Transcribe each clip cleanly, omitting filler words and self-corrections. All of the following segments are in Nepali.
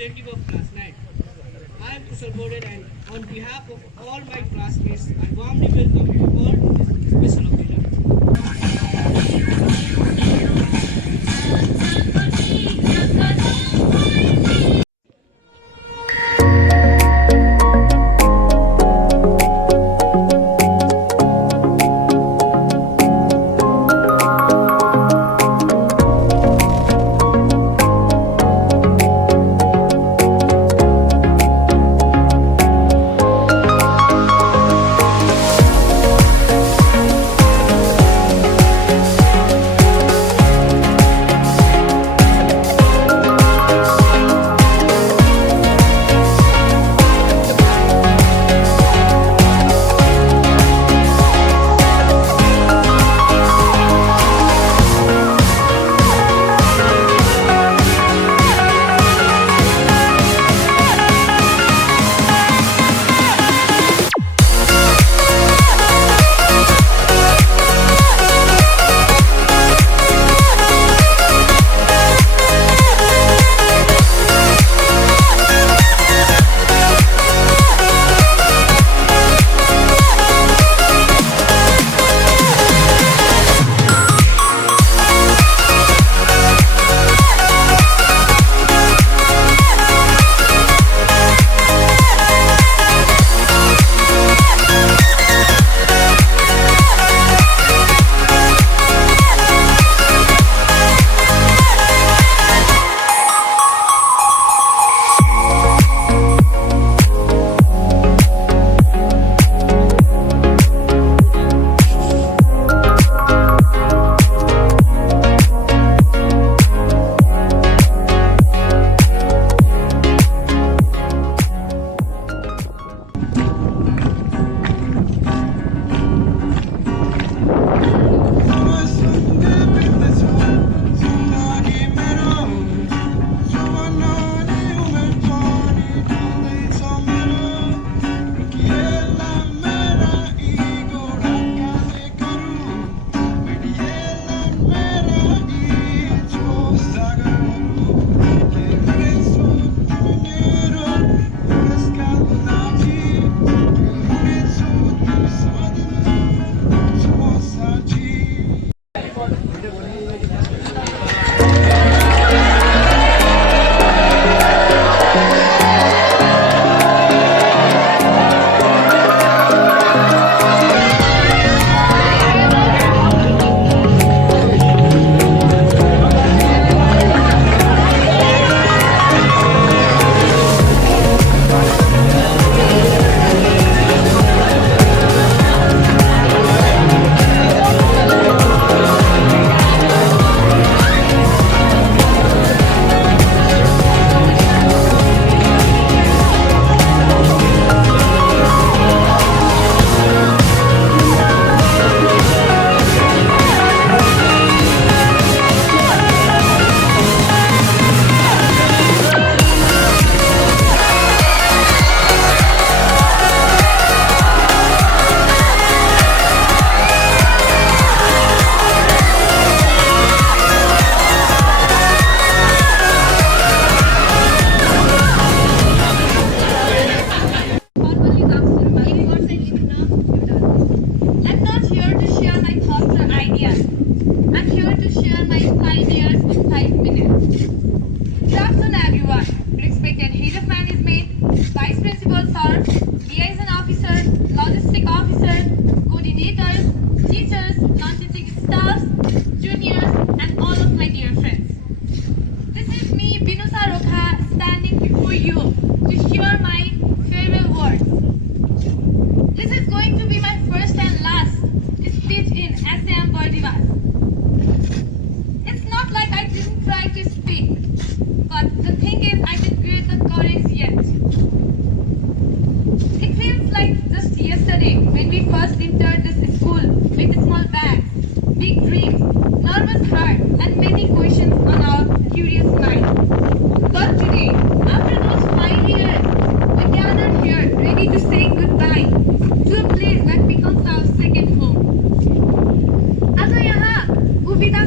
representative of class 9. I am Kushal Bode, and on behalf of all my classmates, I warmly welcome you all to this special occasion.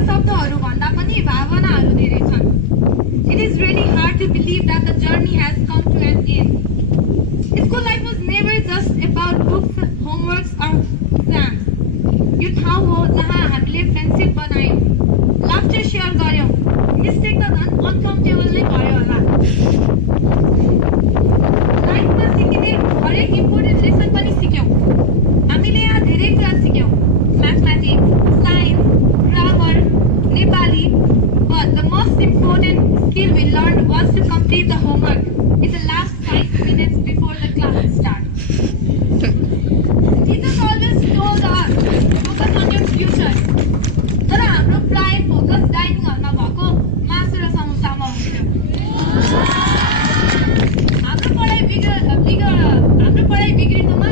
शब्दहरू भन्दा पनि भावनाहरू धेरै छन्. It is really hard to believe that the journey mistake त झन् अनकम्फर्टेबल नै भयो होला। लाइफमा सिकिने हरेक इम्पोर्टेन्ट लेसन पनि सिक्यौँ। हामीले यहाँ धेरै कुरा सिक्यौँ, mathematics, science, grammar, Nepali, but the most important skill we learned was to complete the homework in the last 5 minutes before the class starts. Teachers always told us, focus on your future. तर हाम्रो प्राय फोकस डाइनिङ हलमा भएको मासु र समोसामा हुन्थ्यो। हाम्रो पढाइ बिग्रिनुमा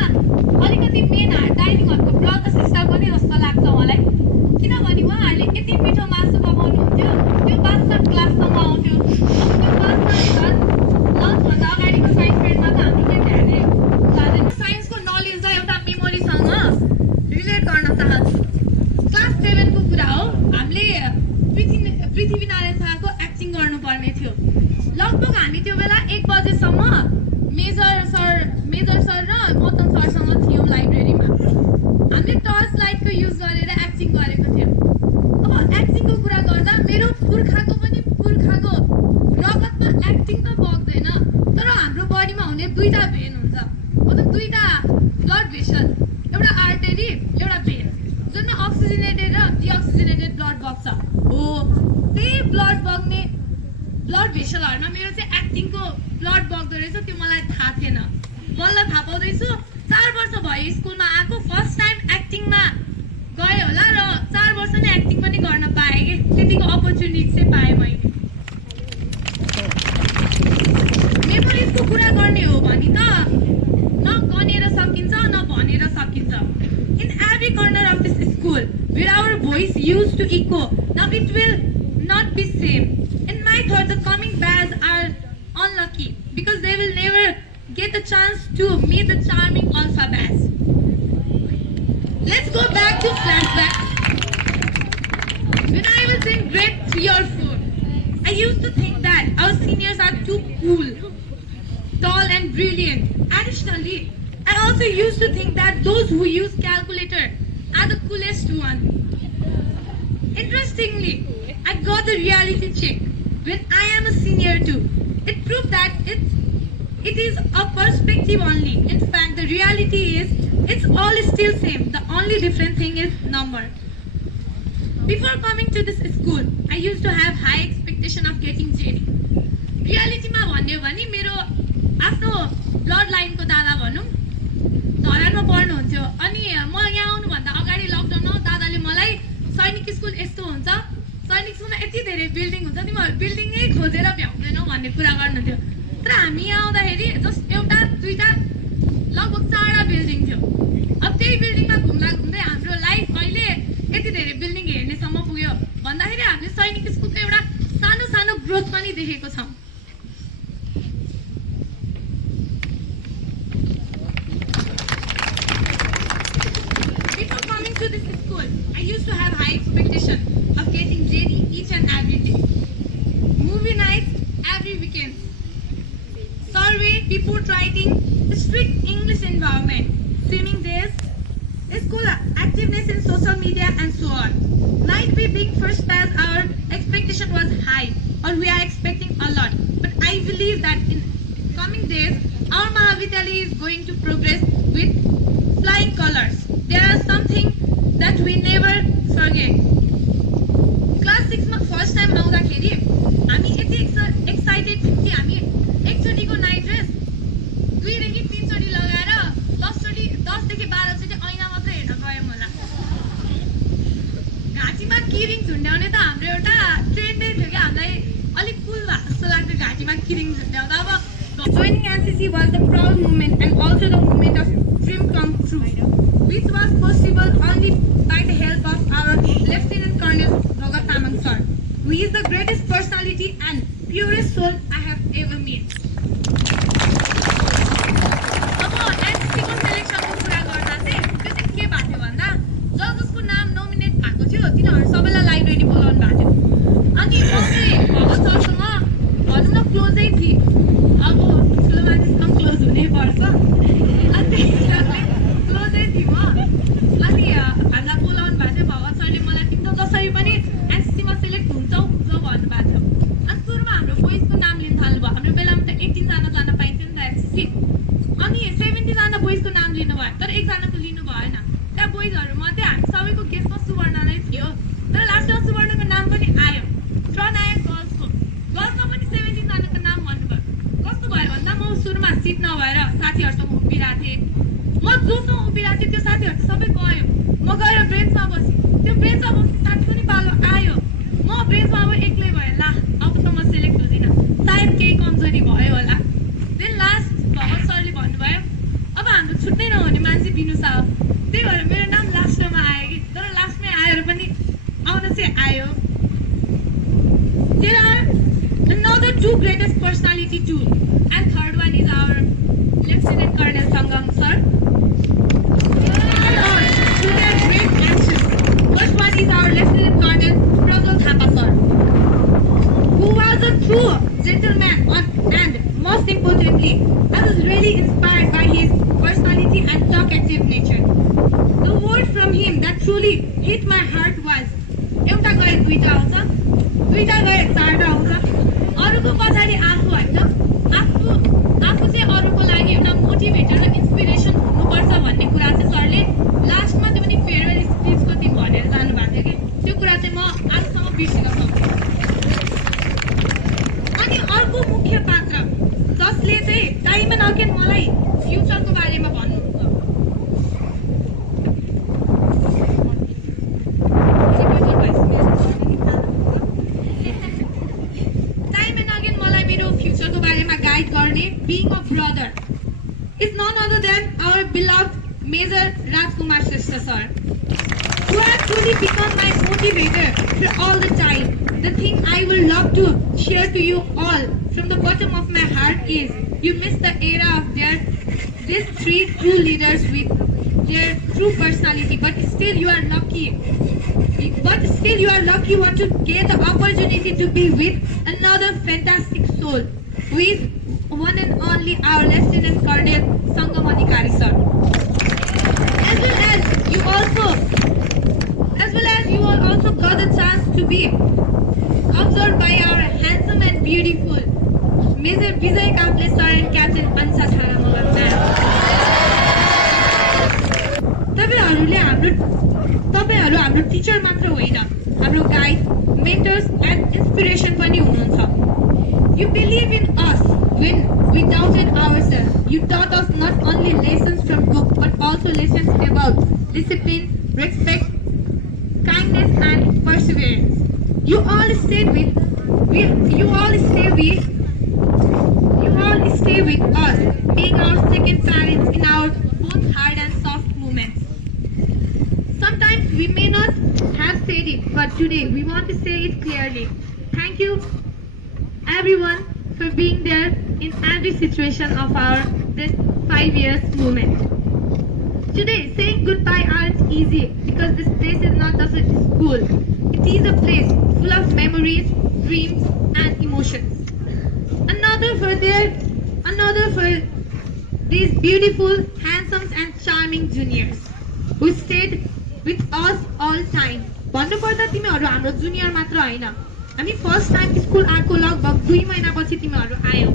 अलिकति मेन डाइनिङ हलको ब्लक सिस्टम पनि जस्तो लाग्छ मलाई, किनभने उहाँहरूले यति मिठो मासु पकाउनुहुन्थ्यो, त्यो बाँच्न क्लाससम्म आउँथ्यो। त्यो बाँच्न झन् लन्चभन्दा अगाडिको साइन्स पिरियडमा त हाम्रो केही ध्यानै जाँदैन। साइन्सको नलेजलाई एउटा मेमोरीसँग रिलेट गर्न चाहन्छु। क्लास 7 को कुरा हो, हामीले पृथ्वीनारायण शाहको एक्टिङ गर्नुपर्ने थियो। लगभग हामी त्यो बेला 1 बजेसम्म मेजर सर र मदन सरसँग थियौँ लाइब्रेरीमा। हामीले टर्च लाइटको युज गरेर एक्टिङ गरेको थियौँ। अब एक्टिङको कुरा गर्दा मेरो पुर्खाको रगतमा एक्टिङ त बग्दैन, तर हाम्रो बडीमा हुने 2टा भेन हुन्छ, मतलब 2टा ब्लड भेसल, एउटा आर्टेरी एउटा भेन, जुनमा अक्सिजनेटेड र डिअक्सिजनेटेड ब्लड बग्छ। हो, त्यही ब्लड बग्ने ब्लड भेसलहरूमा मेरो चाहिँ एक्टिङको ब्लड बग्दो रहेछ, त्यो मलाई थाहा थिएन। बल्ल थाहा पाउँदैछु, 4 वर्ष भयो स्कुलमा आएको, फर्स्ट टाइम एक्टिङमा गएँ होला र 4 वर्ष नै एक्टिङ पनि गर्न पाएँ कि, त्यतिको अपर्च्युनिटी चाहिँ पाएँ मैले। मेमोरिजको कुरा गर्ने हो भने त न गनेर सकिन्छ न भनेर सकिन्छ। In every corner of this school, where our voice used to echo, now it will not be same. In my thought, the coming batch are unlucky because they will never get the chance to meet the charming alpha batch. Let's go back to flashback. When I was in grade 3 or 4, I used to think that our seniors are too cool, tall and brilliant. Additionally, I also used to think that those who use calculator are the coolest one. Interestingly, I got the reality check when I am a senior too. It proved that it is a perspective only. In fact, the reality is it's all still same. The only different thing is number. Before coming to this school, I used to have high expectation of getting JD. Reality ma भन्यो भने मेरो आफ्नो ब्लड लाइनको दादा भनौँ धरानमा पढ्नुहुन्थ्यो, अनि म यहाँ आउनुभन्दा अगाडि लकडाउनमा दादाले मलाई सैनिक स्कुल यस्तो हुन्छ, सैनिक स्कुलमा यति धेरै बिल्डिङ हुन्छ, तिमीहरू बिल्डिङै खोजेर भ्याउँदैनौ भन्ने कुरा गर्नुहुन्थ्यो। तर हामी यहाँ आउँदाखेरि जस्ट एउटा 2टा लगभग 4वटा बिल्डिङ थियो। अब त्यही बिल्डिङमा घुम्दै हाम्रो लाइफ अहिले यति धेरै बिल्डिङ हेर्नेसम्म पुग्यो भन्दाखेरि हामीले सैनिक स्कुलको एउटा सानो ग्रोथ पनि देखेको छौँ। Before coming to this school, I used to have high expectation of getting JD each and every day. Movie nights every weekend. Survey, report writing, strict English environment, swimming days, school activeness in social media and so on. Might be being first class, our expectation was high, or we are expecting a lot. But I believe that in coming days, our Mahavidyalaya is going to progress with flying colors. There are something that we never forget. Class 6 मा फर्स्ट टाइम आउँदाखेरि हामी यति एक्साइटेड थियौँ कि हामी एकचोटिको नाइट ड्रेस 2 देखि 3 चोटि लगाएर 10 देखि 12 चोटि ऐना मात्रै हेर्न गयौँ होला। घाँटीमा किरिङ झुन्ड्याउने त हाम्रो एउटा ट्रेन्डै थियो कि, हामीलाई अलिक कुल जस्तो लाग्थ्यो घाँटीमा किरिङ झुन्ड्याउँदा। अब joining NCC was the proud moment and also the moment of dream come true, which was possible only by the help of our Lieutenant Colonel Bhagat Tamang sir, who is the greatest personality and purest soul I have ever met. अब एनसीसीको सेलेक्सनको कुरा गर्दा चाहिँ त्यो चाहिँ के भएको थियो भन्दा जसको नाम नोमिनेट भएको थियो तिनीहरू सबैलाई लाइब्रेरी बोलाउनु भएको थियो। अनि म चाहिँ भगत सरसँग भनौँ न क्लोजै थिएँ। अब ठुलो मान्छेसँग क्लोज हुनै पर्छ, अनि त्यही हिसाबले क्लोजै थिएँ म। अनि हामीलाई बोलाउनु भएको थियो भगत सरले, मलाई तिमी त जसरी पनि एनसीसीमा सेलेक्ट हुन्छौ भन्नुभएको थियो। साथीहरूसँग उभिरहेको थिएँ म जोसँग उभिरहेको थिएँ त्यो साथीहरू त सबै गयो म गएर बेन्चमा बसेँ त्यो बेन्चमा बस्ने साथी पनि पालो आयो म बेन्चमा अब एक्लै भएँ ला अब त म सेलेक्ट हुँदिनँ सायद केही कमजोरी भयो होला देन लास्ट भगत सरले भन्नुभयो अब हाम्रो छुट्टै नहुने मान्छे बिनुसा हो त्यही भएर मेरो नाम लास्टमा आयो कि तर लास्टमै आएर पनि आउन चाहिँ आयो There are another two greatest personality too and third one is our Lieutenant Colonel Sangam sir. To their great actions. First one is our Lieutenant Colonel Prajwal Thapa sir, who was a true gentleman and most importantly, I was really inspired by his personality and talkative nature. The word from him that truly hit my heart was, "Euta gaye duita aउँछ, दुईटा गए चारवटा आउँछ अरूको पछाडि आफू होइन आफू चाहिँ अरूको लागि एउटा मोटिभेटर र इन्सपिरेसन हुनुपर्छ भन्ने कुरा चाहिँ सरले लास्टमा त्यो पनि फेयरवेल स्पिचको दिन भनेर जानुभएको थियो कि त्यो कुरा चाहिँ म आजसम्म बिर्सिन सक्दिनँ अनि अर्को मुख्य पात्र जसले चाहिँ टाइम एन्ड अगेन मलाई फ्युचरको बारेमा भन्नुहुन्छ being a brother is none other than our beloved Major Rajkumar Shrestha sir, who has truly become my motivator for all the time. The thing I will love to share to you all from the bottom of my heart is you miss the era of these three true leaders with their true personality, but still you are lucky one to get the opportunity to be with another fantastic soul who is one and only our Lieutenant Colonel Sangam Adhikari sir. As well as you all also got the chance to be observed by our handsome and beautiful Major Vijay Kamble sir and Captain Ansha Chharamola ma'am. तपाईहरु हाम्रो टिचर मात्र होइन हाम्रो गाइड मेन्टर्स एन्ड इन्स्पिरेसन पनि हुनुहुन्छ You believe in us when we doubted ourselves. You taught us not only lessons from books but also lessons about discipline, respect, kindness and perseverance. You all stay with us, being our second parents in our both hard and soft moments. Sometimes we may not have said it, but today we want to say it clearly. Thank you everyone for being there in every situation of this 5 years movement. Today, saying goodbye aren't easy because this place is not just a school. It is a place full of memories, dreams and emotions. Another for these beautiful, handsome and charming juniors who stayed with us all time. भन्नुपर्दा तिमीहरू हाम्रो जुनियर मात्र होइन हामी फर्स्ट टाइम स्कुल आएको लगभग 2 महिनापछि तिमीहरू आयौ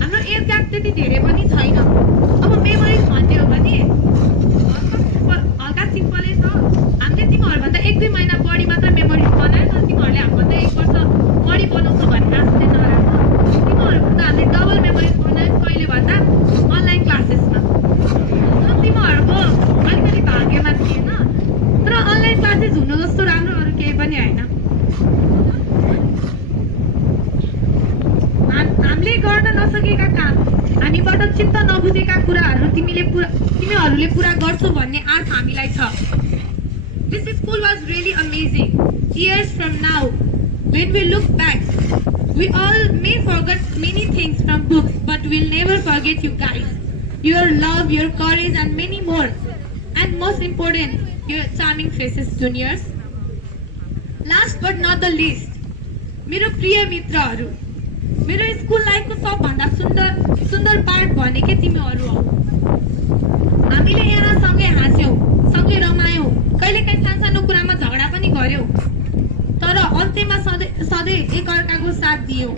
हाम्रो एज ग्याप त्यति धेरै पनि छैन अब मेमोरिज भन्ने हो भने हल्का सिम्पलै छ हामीले तिमीहरूभन्दा 1-2 महिना बढी मात्र मेमोरिज बनायो तर तिमीहरूले हामीभन्दा 1 वर्ष बढी बनाउँछ भन्ने आश चाहिँ नराख्नु तिमीहरूभन्दा हामीले डबल मेमोरिज बनायौँ कहिले भन्दा अनलाइन क्लासेसमा तिमीहरूको अलिकति भाग्यमा थिएन तर अनलाइन क्लासेस हुनु जस्तो राम्रो अरू केही पनि होइन हामीले गर्न नसकेका काम हामीबाट चित्त नबुझेका कुराहरू तिमीहरूले पुरा गर्छौ भन्ने आश हामीलाई छ This school was really amazing. Years from now, when we look back, we all may forget many things from books, but we'll never forget you guys. Your love, your courage and many more. And most important, your charming faces, juniors. Last but not the least, मेरो प्रिय मित्रहरू मेरो स्कुल लाइफको सबभन्दा सुन्दर पार्ट भनेकै तिमीहरू हौ हामीले यहाँ सँगै हाँस्यौं सँगै रमायौं कहिलेकाहीँ सानो कुरामा झगडा पनि गर्यौं तर अन्त्यमा सधैँ एकअर्काको साथ दियौं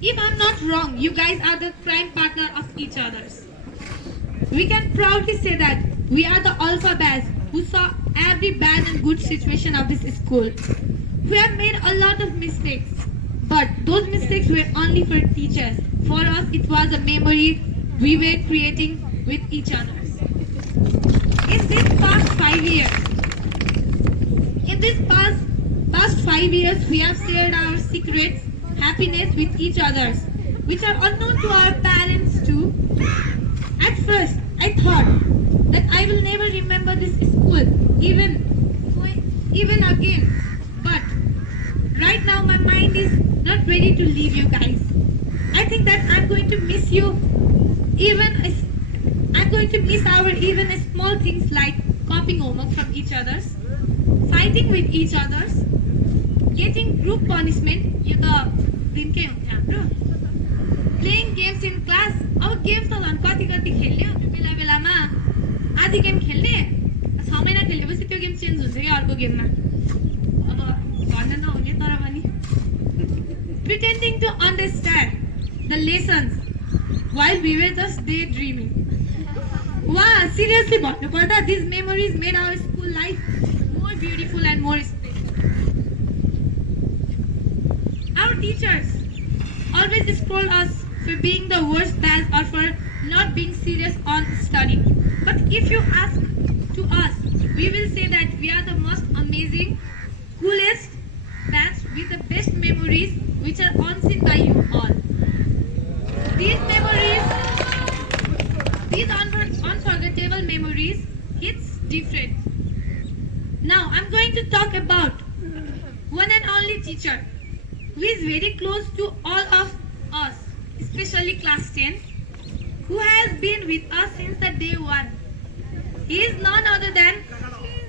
If I'm not wrong, you guys are the prime partner of each other's. We can proudly say that we are the alpha batch who saw every bad and good situation of this school. We have made a lot of mistakes, but those mistakes were only for teachers. For us, it was a memory we were creating with each other. In this past 5 years, we have shared our secrets, happiness with each other, which are unknown to our parents too. At first, I thought that I will never remember this school, even again. But right now, my mind is not ready to leave you guys. I think that I'm going to miss you. I'm going to miss our even small things like copying homework from each other's, fighting with each other's, getting group punishment. यो त दिनकै हुन्थ्यो हाम्रो. Playing games in class. अब गेम्स त झन् कति खेल्ने हो. बेला बेलामा आधी गेम खेल्ने, 6 महिना खेलेपछि त्यो गेम चेन्ज हुन्छ कि अर्को गेममा. अब भन्न नहुने तर पनि pretending to understand the lessons while we were just daydreaming. Wow, seriously भन्नुपर्दा these memories made our school life more beautiful and more special. Our teachers always scold us for being the worst batch or for not being serious on studying. But if you ask to us, we will say that we are the most amazing, coolest batch with the best memories which are unseen by you all. These unforgettable memories hits different. Now I'm going to talk about one and only teacher who is very close to all of us, especially class 10, who has been with us since the day one. He is none other than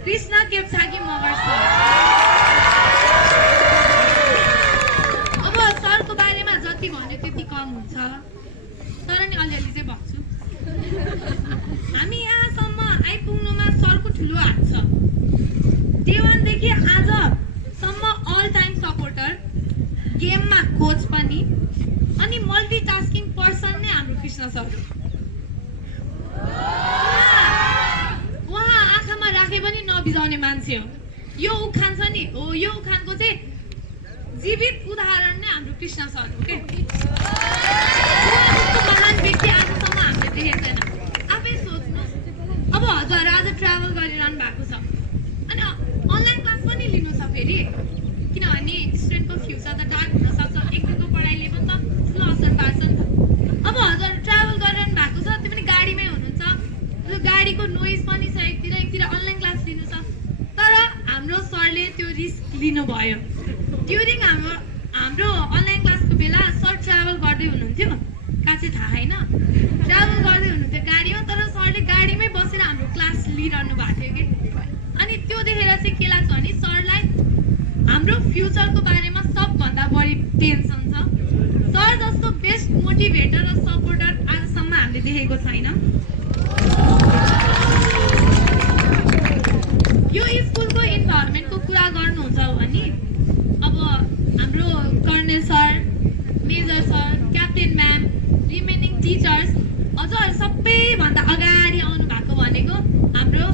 Krishna Kepsagi Magar sir. अब सरको बारेमा जति भन्यो त्यति कम हुन्छ, तर नि अलिअलि चाहिँ भन्छु. हामी यहाँसम्म आइपुग्नुमा सरको ठुलो हात छ. डे 1 देखि आजसम्म अल टाइम सपोर्टर, गेममा कोच पनि, अनि मल्टिटास्किङ पर्सन नै हाम्रो कृष्ण सर. उहाँ आँखामा राखे पनि नबिजाउने मान्छे हो. यो उखान छ नि, हो यो उखानको चाहिँ जीवित उदाहरण नै हाम्रो कृष्ण सर हो के. उहाँजस्तो महान व्यक्ति आजसम्म हामीले देखेको छैन. आफै सोच्नुहोस्, अब हजुर आज ट्राभल गरिरहनु भएको छ अनि अनलाइन क्लास पनि लिनु छ फेरि, किनभने स्टुडेन्टको फ्युचर त डार्क हुन सक्छ. एक दिनको पढाइले पनि त ठुलो असर पार्छ नि त. अब हजुर ट्राभल गरिरहनु भएको छ, त्यो पनि गाडीमै हुनुहुन्छ, गाडीको नोइज पनि छ, एकतिर अनलाइन क्लास लिनु छ. तर हाम्रो सरले त्यो रिस्क लिनुभयो. ड्युरिङ हाम्रो अनलाइन क्लासको बेला सर ट्राभल गर्दै हुनुहुन्थ्यो, कहाँ चाहिँ थाहा छैन, ट्राभल गर्दै हुनुहुन्थ्यो गाडीमा, तर सरले गाडीमै बसेर हाम्रो क्लास लिइरहनु भएको थियो कि. अनि त्यो देखेर चाहिँ के लाग्छ भने सरलाई हाम्रो फ्युचरको बारेमा सबभन्दा बढी टेन्सन छ. सर जस्तो बेस्ट मोटिभेटर र सपोर्टर आजसम्म हामीले देखेको छैन. यो स्कुलको इन्भाइरोमेन्टको कुरा गर्नुहुन्छ भने अब हाम्रो colonel sir, major sir, captain ma'am, remaining teachers, हजुर सबैभन्दा अगाडि आउनु भएको भनेको हाम्रो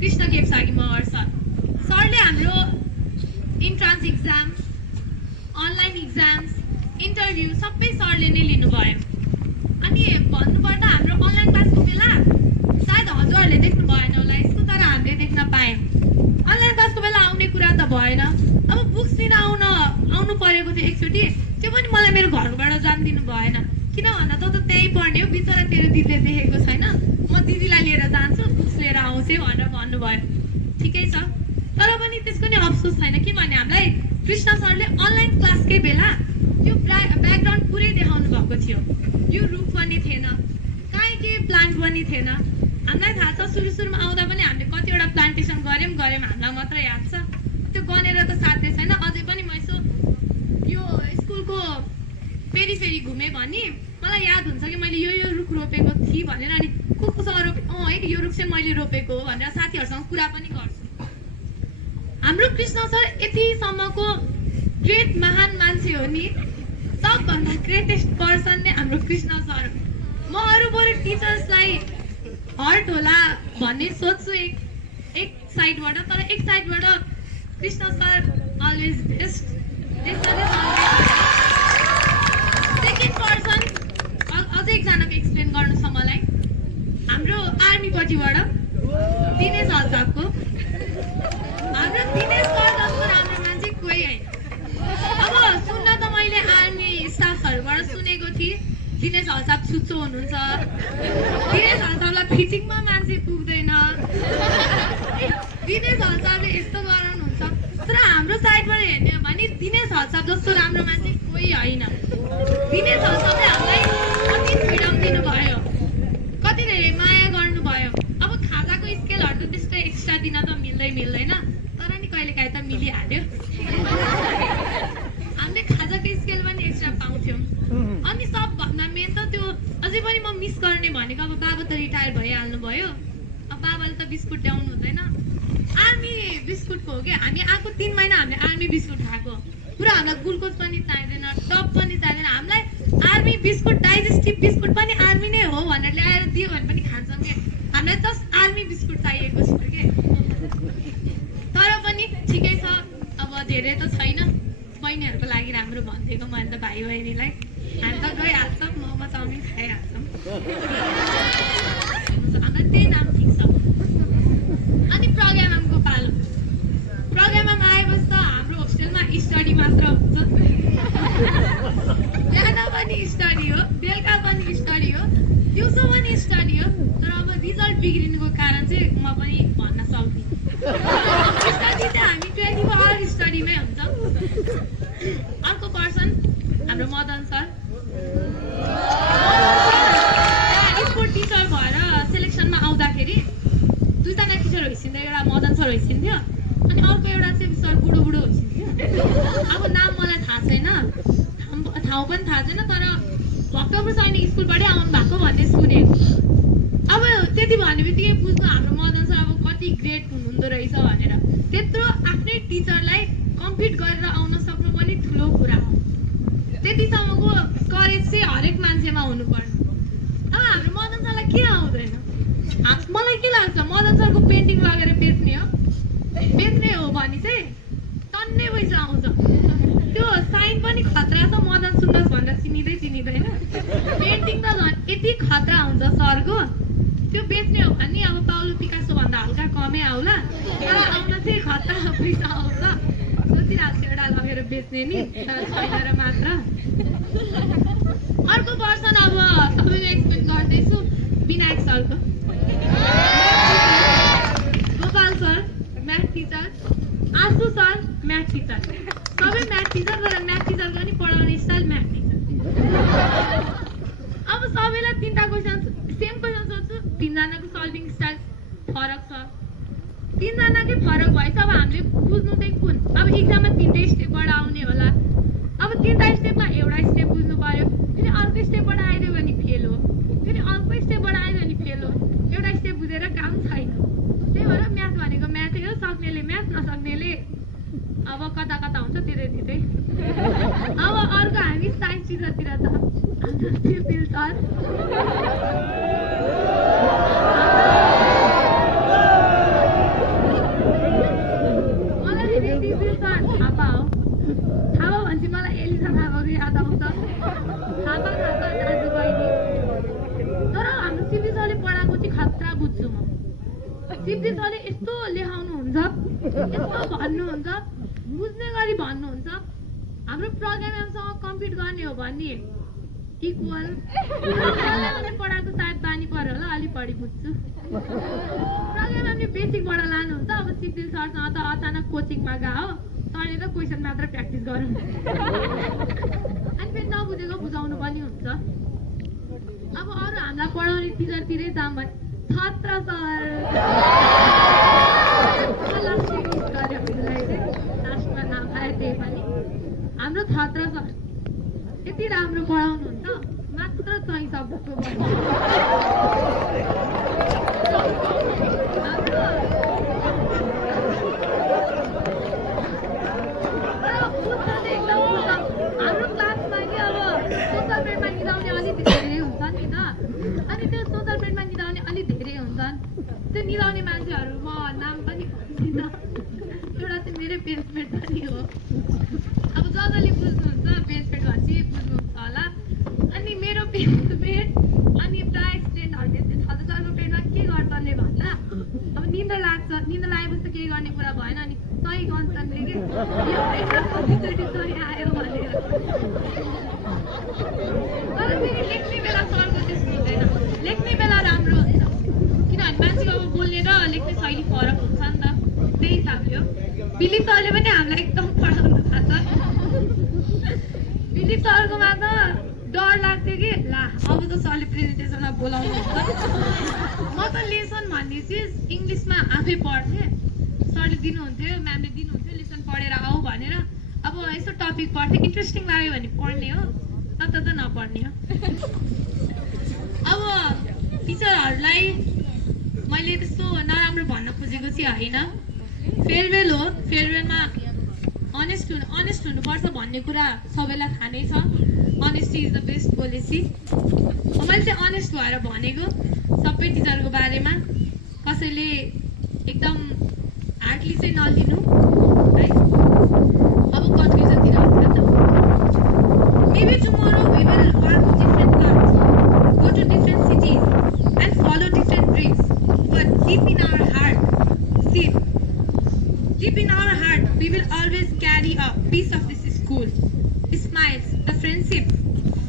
कृष्ण केपसागी मगर सर. सरले हाम्रो entrance exam, online exams, interview सबै सरले नै लिनुभयो. अनि भन्नुपर्दा हाम्रो अनलाइन क्लासको बेला सायद हजुरहरूले देख्नु भएन होला यसको, तर हामीले देख्न पायौँ. अनलाइन क्लासको बेला आउने कुरा त भएन. अब बुक्स लिन आउनु परेको थियो एकचोटि, त्यो पनि मलाई मेरो घरबाट जान दिनु भएन. किन भन्दा त त्यहीँ पढ्ने हो, बिचरा तेरो दिदीले देखेको छैन, म दिदीलाई लिएर जान्छु, बुक्स लिएर आउँछु भनेर भन्नुभयो. ठिकै छ, तर पनि त्यसको नि अफसोस छैन, किनभने हामीलाई कृष्ण सरले अनलाइन क्लासकै बेला त्यो ब्याकग्राउन्ड पुरै देखाउनु भएको थियो. यो रुख पनि थिएन, कहीँ के प्लान्ट पनि थिएन. हामीलाई थाहा छ सुरुमा आउँदा पनि हामीले कतिवटा प्लान्टेसन गऱ्यौँ, हामीलाई मात्र याद छ. त्यो गनेर त साध्य छैन. अझै पनि म यसो यो स्कुलको फेरि घुमेँ भने मलाई याद हुन्छ कि मैले यो रुख रोपेको थिएँ भनेर, अनि कोसँग रोपे है यो रुख चाहिँ मैले रोपेको हो भनेर साथीहरूसँग कुरा पनि गर्छु. हाम्रो कृष्ण सर यतिसम्मको ग्रेट महान मान्छे हो नि, सबभन्दा ग्रेटेस्ट पर्सन नै हाम्रो कृष्ण सर. म अरू बरु टिचर्सलाई हर्ट होला भन्ने सोच्छु एक साइडबाट, तर एक साइडबाट Krishna sir always best. Second person अझै एकजनाको एक्सप्लेन गर्न कोटीबाट दिनेश हल्साको हाम्रो दिनेश सर जस्तो राम्रो मान्छे कोही होइन अब सुन्न त मैले आर्मी स्टाफहरूबाट सुनेको थिएँ दिनेश हल्साप छुच्चो हुनुहुन्छ दिनेश हल्सापलाई फिटिङमा मान्छे पुग्दैन दिनेश हल्सापले यस्तो गराउनुहुन्छ तर हाम्रो साइडबाट हेर्ने हो भने दिनेश हल्साप जस्तो राम्रो मान्छे कोही होइन दिनेश हल्सापले हामीलाई कति फ्रिडम दिनुभयो कति धेरै माया गर्नुभयो अब खाजाको स्केलहरू त त्यस्तो एक्स्ट्रा दिन त मिल्दैन तर नि कहिलेकाहीँ त मिलिहाल्यो हामीले खाजाको स्केल पनि एक्स्ट्रा पाउँथ्यौँ अनि सबभन्दा मेन त त्यो अझै पनि म मिस गर्ने भनेको अब बाबा त रिटायर भइहाल्नु भयो अब बाबाले त बिस्कुट ल्याउनु हुँदैन आर्मी बिस्कुटको हो कि हामी आएको 3 महिना हामीले आर्मी बिस्कुट खाएको पुरा हामीलाई ग्लुकोज पनि चाहिँदैन टप पनि चाहिँदैन हामीलाई आर्मी बिस्कुट डाइजेस्टिभ बिस्कुट पनि आर्मी नै हो भनेर ल्याएर दियो भने पनि खान्छौँ कि हामीलाई जस्ट आर्मी बिस्कुट चाहिएको छ कि तर पनि ठिकै छ अब धेरै त छैन बहिनीहरूको लागि राम्रो भनिदिएको मैले त भाइ बहिनीलाई हामी त गइहाल्छौँ मोमो चाउमिन खाइहाल्छौँ हामीलाई त्यही नाम ठिक छ अनि प्रोग्रामको पालो प्रोग्राममा आएपछि त हाम्रो होस्टेलमा स्टडी मात्र हुन्छ बिहान पनि स्टडी हो बेलुका पनि स्टडी हो दिउँसो पनि स्टडी हो तर अब रिजल्ट बिग्रिनुको कारण चाहिँ म पनि भन्न सक्दिनँ स्टडी चाहिँ हामी 24 आवर स्टडीमै हुन्छ अर्को पर्सन हाम्रो मदन सर स्पोर्ट टिचर भएर सेलेक्सनमा आउँदाखेरि 2 जना टिचर होइसिन्थ्यो एउटा मदन सर होइसिन्थ्यो अनि अर्को एउटा चाहिँ सर बुढो होइसिन्थ्यो अब नाम मलाई थाहा छैन ठाउँ पनि थाहा छैन तर भक्तपुर सैनिक स्कुलबाटै आउनु भएको भन्ने सुनेको अब त्यति भन्ने बित्तिकै बुझ्नु हाम्रो मदन सर अब कति ग्रेट हुनुहुँदो रहेछ भनेर त्यत्रो आफ्नै टिचरलाई कम्पिट गरेर आउन सक्नु पनि ठुलो कुरा हो त्यतिसम्मको करेज चाहिँ हरेक मान्छेमा हुनुपर्छ अब हाम्रो मदन सरलाई के आउँदैन मलाई के लाग्छ मदन सरको पेन्टिङ लगेर बेच्ने हो भने चाहिँ टन्नै पैसा आउँछ त्यो साइन पनि खतरा छ मदन सुन्दास भनेर चिनिँदैन पेन्टिङ त झन् यति खतरा हुन्छ सरको त्यो बेच्ने हो भने अब पाउलो पिकासो भन्दा हल्का कमै आउला तर आउन चाहिँ खतरा पैसा आउँछ सोचिरहेको छु एउटा लगेर बेच्ने नि छैन मात्र अर्को पर्सन अब सबैको एक्सप्लेन गर्दैछु विनायक सरको गोपाल सर म्याथ टिचर आशु सर म्याथ टिचर सबै म्याथ टिचर तर म्याथ टिचरको पनि पढाउने स्टाइल म्याथ टिचर अब सबैलाई 3टा क्वेसन सेम क्वेसन सोध्छु 3 जनाको सल्भिङ स्टाइल फरक छ 3 जनाकै फरक भएछ अब हामीले बुझ्नु चाहिँ कुन अब इक्जाममा 3टै स्टेपबाट आउने होला अब 3टा स्टेपमा एउटा स्टेप बुझ्नु पर्यो फेरि अर्को स्टेपबाट आइदियो भने फेल हो फेरि अर्को स्टेपबाट आइदियो भने फेल हो एउटा स्टेप बुझेर काम छैन त्यही भएर म्याथ भनेको म्याथै हो सक्नेले म्याथ नसक्नेले अब कता हुन्छ त्यतै अब अर्को हामी साइन्स टिचरतिर त हाम्रो सिपिल सर मलाई फेरि सिपिल सर थापा भनेपछि मलाई एलिसा थापाको याद आउँछ थापा दाजुबहिनी तर हाम्रो सिपिल सरले पढाएको चाहिँ खतरा बुझ्छु म सिपिल सरले यस्तो लेखाउनुहुन्छ यस्तो भन्नुहुन्छ बुझ्ने गरी भन्नुहुन्छ हाम्रो प्रोग्रामसँग कम्पिट गर्ने हो भने इक्वल पढाएको सायद बानी पर्यो होला अलि बढी बुझ्छु प्रोग्रामले बेसिकबाट लानुहुन्छ अब सिपिल सरसँग त अचानक कोचिङमा गयो सरले त क्वेसन मात्र प्र्याक्टिस गरौँ अनि फेरि नबुझेको बुझाउनु पनि हुन्छ अब अरू हामीलाई पढाउने टिचरतिरै जाऊँ भने छत्र सर लास्टमा नाम आयो त्यही पनि हाम्रो छत्र सर यति राम्रो पढाउनुहुन्छ मात्र चाहिँ शब्दको हाम्रो क्लासमा नि अब सोसल पेडमा निदाउने अलिक धेरै हुन्छ नि त अनि त्यो सोसल पेडमा निदाउने अलिक धेरै हुन्छन् त्यो निदाउने मान्छेहरू म नाम पनि भन्दिनँ एउटा चाहिँ मेरै बेन्चमेट पनि हो अब जसले बुझ्नुहुन्छ बेन्चमेट भनेपछि बुझ्नुहुन्छ होला अनि मेरो बेन्चमेट अनि प्रायः स्टुडेन्टहरूले चाहिँ छत्रको पेडमा के गर्छन् आयो भनेर तर फेरि लेख्ने बेला सरको त्यस्तो हुँदैन लेख्ने बेला राम्रो हुन्छ किनभने मान्छेको अब बोल्ने र लेख्ने शैली फरक हुन्छ नि त त्यही हिसाबले हो दिलीप सरले पनि हामीलाई एकदम पढाउनु भएको छ दिलीप सरकोमा त डर लाग्थ्यो कि ला अब त सरले प्रेजेन्टेसनमा बोलाउनु हुन्छ म त लेसन भन्ने चिज इङ्ग्लिसमा आफै पढ्थेँ सरले दिनुहुन्थ्यो म्यामले दिनुहुन्थ्यो लेसन पढेर आऊ भनेर अब यसो टपिक पढ्थेँ इन्ट्रेस्टिङ लाग्यो भने पढ्ने हो नत्र त नपढ्ने हो अब टिचरहरूलाई मैले त्यस्तो नराम्रो भन्न खोजेको चाहिँ होइन फेयरवेल हो फेयरवेलमा अनेस्ट हुनुपर्छ भन्ने कुरा सबैलाई थाहा नै छ honesty is the best policy मैले चाहिँ अनेस्ट भएर भनेको सबै टिचरको बारेमा कसैले एकदम हार्डली चाहिँ नलिनु है अब कन्फ्युजनतिर हुन्छ नि त maybe tomorrow we will work different class go to different cities and follow different dreams but deep in our heart we will always carry a piece of this school smiles the friendship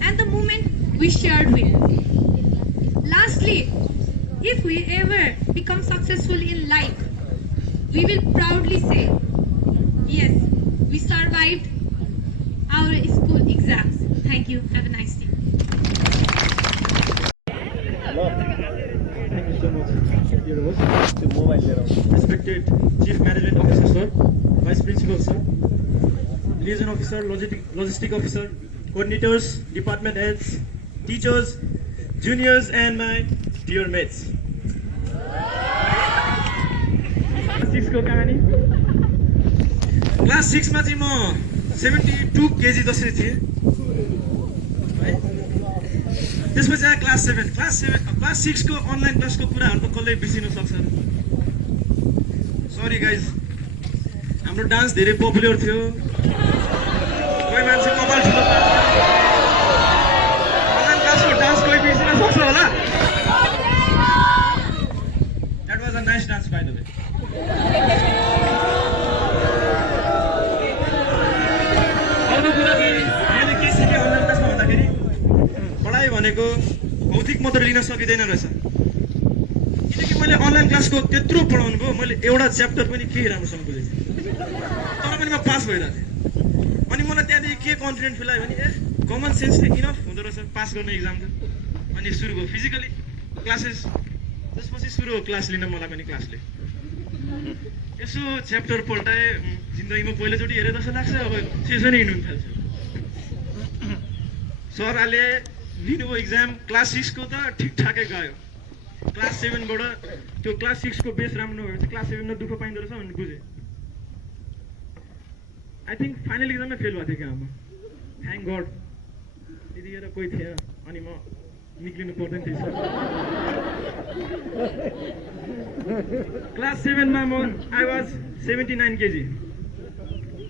and the moment we shared with lastly if we ever become successful in life we will proudly say yes we survived our school exams thank you have a nice day Thank you so much, your host, to mobile respected Chief Management Officer, sir, Vice Principal, sir, Liaison Officer, Logistic Officer, Coordinators, Department Heads, Teachers, Juniors, and my dear mates. Class 6 को कहानी Class 6 मा चाहिँ म 72 kg जसरी थिएँ त्यसपछि आयो क्लास 7 क्लास 6 को अनलाइन क्लासको कुराहरु त कसले बिर्सिन सक्छ सरी गाइज हाम्रो डान्स धेरै पपुलर थियो कोही मान्छे कपाल ठुलो अनलाइन क्लासको डान्स कोही बिर्सिन सक्छ होला that was a nice dance by the way अर्को कुरा चाहिँ मैले के सिकेँ अनलाइन क्लासमा भन्दाखेरि पढाइ भनेको भौतिक मात्र लिन सकिँदैन रहेछ किनकि मैले अनलाइन क्लासको त्यत्रो पढाउनु भयो मैले एउटा च्याप्टर पनि केही राम्रोसँग बुझेको थिएँ तर पनि म पास भइरहेको थिएँ अनि मलाई त्यहाँदेखि के कन्फिडेन्ट फिल आयो भने ए कमन सेन्सले इनफ हुँदो रहेछ पास गर्ने इक्जाम त अनि सुरु भयो फिजिकली क्लासेस त्यसपछि सुरु हो क्लास लिन मलाई पनि क्लासले यसो च्याप्टर पल्टाएँ जिन्दगीमा पहिलोचोटि हेरे जस्तो लाग्छ अब सेसनै हिँड्नु थाल्छ सरले लिनुभयो इक्जाम क्लास 6 को त ठिकठाकै गयो क्लास 7 बाट त्यो क्लास 6 को बेस राम्रो नभएपछि क्लास 7 मा दुःख पाइँदो रहेछ भन्ने बुझेँ आई थिङ्क फाइनल इक्जाममा फेल भएको थियो क्या म थ्याङ्क गड त्यतिखेर कोही थिएन अनि म निक्लिनु पर्दैन थियो क्लास 7 मा म I was 79 kg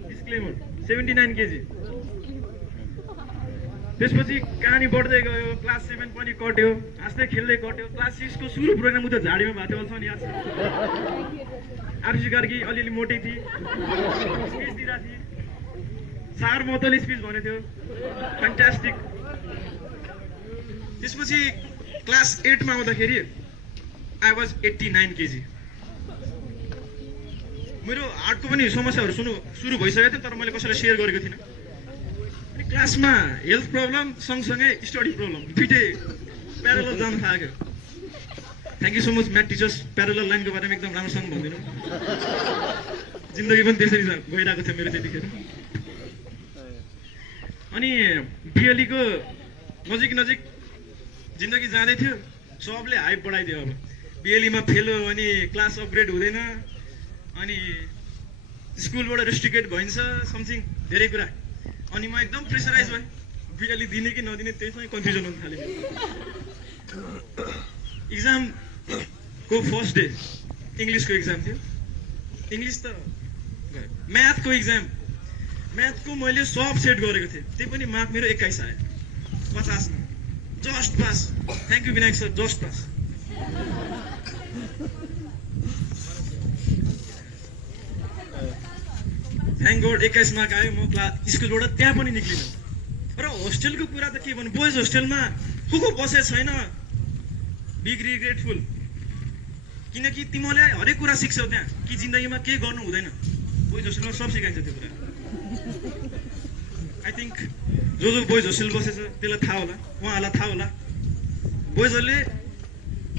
disclaimer 79 kg त्यसपछि कहानी बढ्दै गयो क्लास 7 पनि कट्यो हाँस्दै खेल्दै कट्यो क्लास 6 को सुरु प्रोग्राम उता झाडीमा भएको थियो नि याद छ आरसी कार्की अलिअलि मोटै थिए स्पिच दिइरहेको थिए सार मतले स्पिच भनेको थियो फ्यान्टास्टिक त्यसपछि क्लास 8 मा आउँदाखेरि आई वाज 89 kg मेरो हार्टको पनि समस्याहरू सुरु भइसकेको थियो तर मैले कसैलाई सेयर गरेको थिइनँ अनि क्लासमा हेल्थ प्रब्लम सँगसँगै स्टडी प्रब्लम दुइटै प्यारलल जान थाल्यो thank you so much math teachers parallel लाइनको बारेमा एकदम राम्रोसँग भनिदिनु जिन्दगी पनि त्यसरी गइरहेको थियो मेरो त्यतिखेर अनि बिएली को नजिक जिन्दगी जाँदै थियो सबले हाइप बढाइदियो अब बिएलीमा फेल हो भने क्लास अपग्रेड हुँदैन अनि स्कुलबाट रेस्ट्रिक्टेड भइन्छ समथिङ धेरै कुरा अनि म एकदम प्रेसराइज भएँ बिएली दिने कि नदिने त्यसमै कन्फ्युजन हुन थाल्यो इक्जाम को फर्स्ट डे इङ्ग्लिसको इक्जाम थियो इङ्ग्लिस त म्याथको इक्जाम म्याथको मैले सब सेट गरेको थिएँ त्यही पनि मार्क मेरो 21 आयो 50 मा just pass thank you Vinayak sir just pass thank god 21 mark आयो, म स्कुलबाट त्यहाँ पनि निक्लिनँ। र होस्टेलको कुरा त के भन्नु, बोइज होस्टेलमा को बसेको छैन, बिग रिग्रेटफुल। किनकि तिमीले हरेक कुरा सिक्छौ त्यहाँ, कि जिन्दगीमा के गर्नु हुँदैन। बोइज होस्टेलमा सब सिकाइन्छ त्यो कुरा। आई थिङ्क जो बोइज होस्टेल बसेछ त्यसलाई थाहा होला, उहाँहरूलाई थाहा होला। बोइजहरूले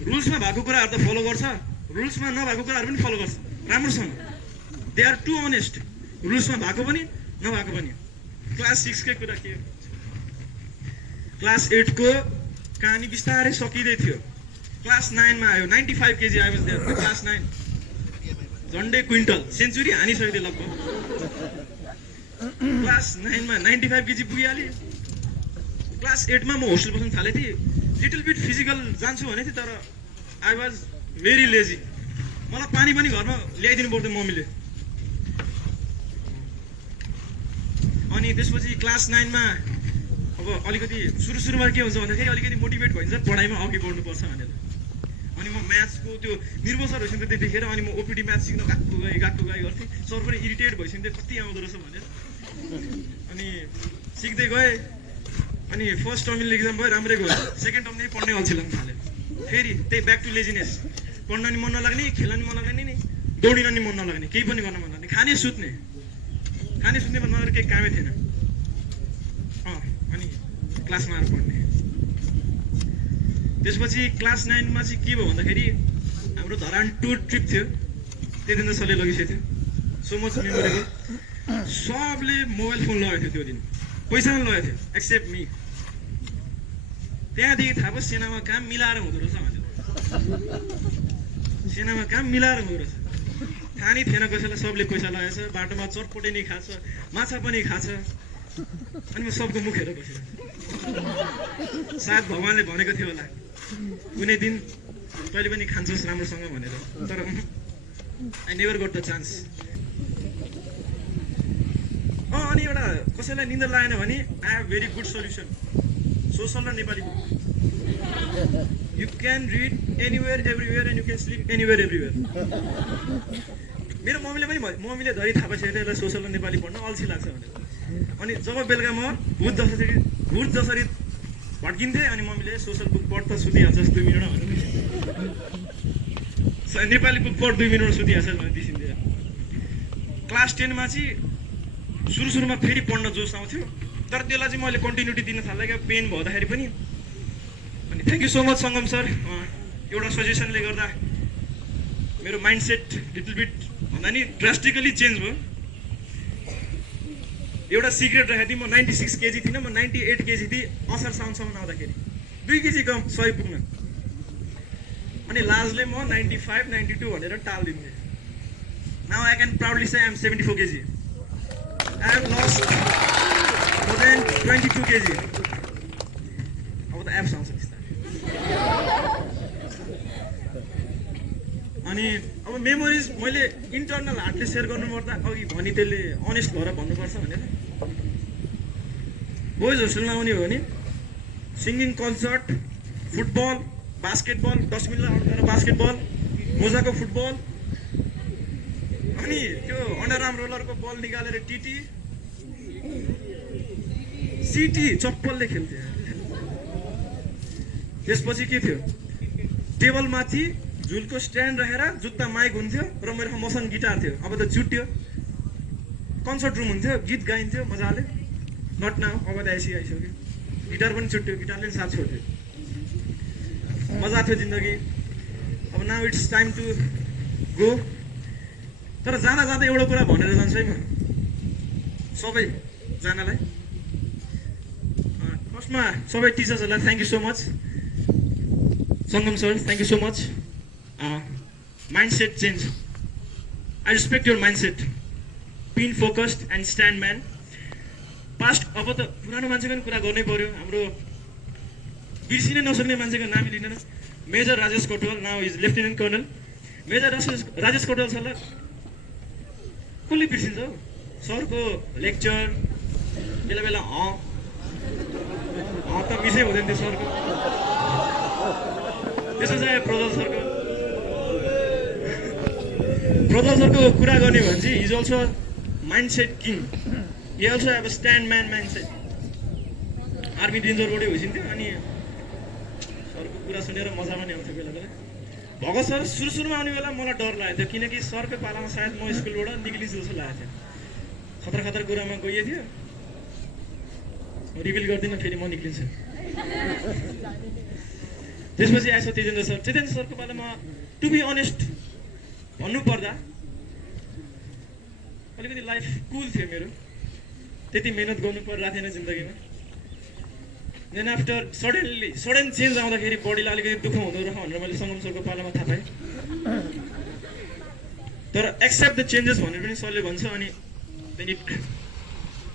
रुल्समा भएको कुराहरू त फलो गर्छ, रुल्समा नभएको कुराहरू पनि फलो गर्छ राम्रोसँग। दे आर टु अनेस्ट, रुल्समा भएको पनि नभएको पनि। क्लास 6कै कुरा के, क्लास 8को कहानी बिस्तारै सकिँदै थियो। क्लास 9मा आयो, 95 केजी आयो देयर। क्लास 9 झन्डै क्विन्टल, सेन्चुरी हानिसक्यो थियो लगभग। क्लास 9मा 95 केजी पुगिहालेँ। क्लास 8मा म होस्टेल बस्न थालेको थिएँ। लिटल बिट फिजिकल जान्छु भने थिएँ, तर आई वाज भेरी लेजी। मलाई पानी पनि घरमा ल्याइदिनु पर्थ्यो मम्मीले। अनि त्यसपछि क्लास 9मा अब अलिकति सुरुमा के हुन्छ भन्दाखेरि अलिकति मोटिभेट भइन्छ पढाइमा अघि बढ्नुपर्छ भनेर। अनि म म्याथ्सको त्यो निर्भर सर भइसक्यो त्यो देखेर अनि म ओपिडी म्याथ सिक्न गएको गएँ गर्थेँ। सर पनि इरिटेट भइसक्यो कति आउँदो रहेछ भनेर। अनि सिक्दै गएँ। अनि फर्स्ट टर्मिनल इक्जाम भयो, राम्रै गयो। सेकेन्ड टर्मदेखि पढ्नै अल्छी लाग्न थाल्यो। फेरि त्यही ब्याक टु लेजिनेस, पढ्न नि मन नलाग्ने, खेल्न नि मन लाग्ने नि, दौडिन नि मन नलाग्ने, केही पनि गर्न मन लाग्ने, खाने सुत्ने भन्दा अरू केही कामै थिएन। अनि क्लासमा आएर पढ्ने। त्यसपछि क्लास 9मा चाहिँ के भयो भन्दाखेरि हाम्रो धरान टुर ट्रिप थियो। त्यो दिन त सरले लगिसकेको थियो। So much memorable. सबले मोबाइल फोन लगाएको थियो त्यो दिन, पैसा पनि लगाएको थियो एक्सेप्ट मी। त्यहाँदेखि थाहा भयो सेनामा काम मिलाएर हुँदो रहेछ भनेर। सेनामा काम मिलाएर हुँदो रहेछ। थाहा नै थिएन कसैलाई, सबले पैसा लगाएछ। बाटोमा चटपटे नै खान्छ, माछा पनि खान्छ। अनि म सबको मुख हेरेर बसिरहेको छु। सायद भगवान्ले भनेको थियो होला कुनै दिन तैँले पनि खान्छस् राम्रोसँग भनेर, तर I never got the chance. अनि एउटा कसैलाई निन्दा लागेन भने I have very good solution, social र Nepali book. You can read anywhere everywhere and you can sleep anywhere everywhere. मेरो मम्मीले धरि थाहा पाइसकेर यसलाई सोसल र नेपाली पढ्न अल्छी लाग्छ भनेर। अनि जब बेलुका म भूत जसरी भड्किन्थेँ अनि मम्मीले सोसल बुक पढ त सुतिहाल्छस् 2 मिनट भनेर दिसिन्थ्यो। नेपाली बुक पढ 2 मिनट सुतिहाल्छस् भनेर दिसिन्थ्यो। क्लास 10मा चाहिँ सुरुमा फेरि पढ्न जोस आउँथ्यो, तर त्यसलाई चाहिँ मैले कन्टिन्युटी दिन थालेँ क्या पेन भन्दाखेरि पनि। अनि thank you so much Sangam sir, एउटा सजेसनले गर्दा मेरो माइन्डसेट लिटल बिट भन्दा नि ड्रास्टिकली चेन्ज भयो। एउटा सिक्रेट राखेको थिएँ, म 96 केजी थिइनँ, म 98 केजी थिएँ असार साउनसम्म आउँदाखेरि। 2 केजी कम 100 पुग्न। अनि लाजले म 95, 92 भनेर टालिदिन्थेँ। Now I can proudly say I am 74 KG. I have lost more than 22 kg. अब त एप्स आउँछ बिस्तारै। अनि अब मेमोरिज मैले इन्टरनल हार्टले सेयर गर्नुपर्दा अघि भनी त्यसले अनेस्ट भएर भन्नुपर्छ भनेर। बोइज होस्टेलमा आउने हो भने सिङ्गिङ कन्सर्ट, फुटबल, बास्केटबल, डस्टबिनलाई अड्काएर बास्केटबल, मोजाको फुटबल, अनि त्यो अन्डरआर्म रोलरको बल निकालेर टिटी सिटी चप्पलले खेल्थ्यो। त्यसपछि के थियो, टेबलमाथि झुलको स्ट्यान्ड राखेर जुत्ता माइक हुन्थ्यो र मेरो मसँग गिटार थियो। अब त छुट्यो, कन्सर्ट रुम हुन्थ्यो, गीत गाइन्थ्यो मजाले। नट नाउ, अब त एसी आइसक्यो, गिटार पनि छुट्यो, गिटारले पनि साथ छोड्थ्यो। मजा थियो जिन्दगी। अब now it's time to go. तर जाँदा एउटा कुरा भनेर जान्छु है म सबैजनालाई। फर्स्टमा सबै टिचर्सहरूलाई thank you so much. Sangam sir thank you so much. Mindset change, I respect your mindset, pin focused and stand man. Past अब त पुरानो मान्छेको पनि कुरा गर्नै पर्यो। हाम्रो बिर्सिनै नसक्ने मान्छेको नाम लिँदैन। Major Rajesh Katuwal, now is lieutenant colonel. Major Rajesh Katuwal सरलाई कसले बिर्सिन्छ हौ? सरको लेक्चर बेला बेला त मिसै हुँदैन थियो सरको। त्यसो चाहिँ प्रज्वल सरको कुरा गर्ने भने चाहिँ his also mindset king. He also have a stand man mindset. Army रेन्जरबाटै होइसिन्थ्यो अनि सरको कुरा सुनेर मजा पनि आउँथ्यो बेला बेला भगत सर सुरुमा आउने बेला मलाई डर लागेको थियो किनकि सरको पालामा सायद म स्कुलबाट निक्लिन्छु जस्तो लागेको थियो खतरा खतरा कुरामा गइए थियो रिभिल गर्दिनँ फेरि म निक्लिन्छु त्यसपछि आएछ तेजेन्द्र सरको पालामा टु बी अनेस्ट भन्नुपर्दा अलिकति लाइफ कुल थियो मेरो त्यति मेहनत गर्नु परिरहेको थिएन जिन्दगीमा देन आफ्टर सडन चेन्ज आउँदाखेरि बडीलाई अलिकति दुःख हुँदो रहेछ भनेर मैले सङ्गम सरको पालामा थाहा पाएँ तर एक्सेप्ट द चेन्जेस भनेर पनि सरले भन्छ अनि त्यहाँदेखि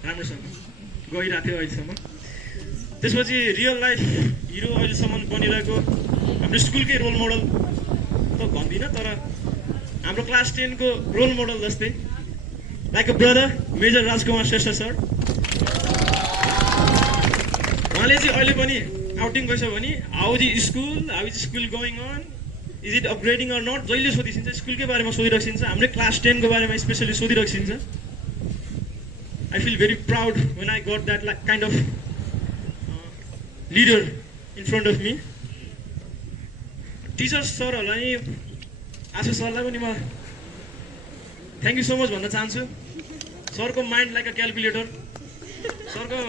राम्रोसँग गइरहेको थियो अहिलेसम्म त्यसपछि रियल लाइफ हिरो अहिलेसम्म बनिरहेको हाम्रो स्कुलकै रोल मोडल त भन्दिनँ तर हाम्रो क्लास 10 को रोल मोडल जस्तै like a brother major Rajkumar Shrestha sir उहाँले चाहिँ अहिले पनि आउटिङ गएछ भने how is school going on is it upgrading or not जहिले सोधिसिन्छ स्कुलकै बारेमा सोधिराखिन्छ हाम्रै क्लास 10 को बारेमा स्पेसली सोधिराखिन्छ I feel very proud when I got that kind of leader in front of me teachers सरहरूलाई आशु सरलाई पनि म थ्याङ्क यू सो मच भन्न चाहन्छु सरको माइन्ड लाइक अ क्यालकुलेटर सरको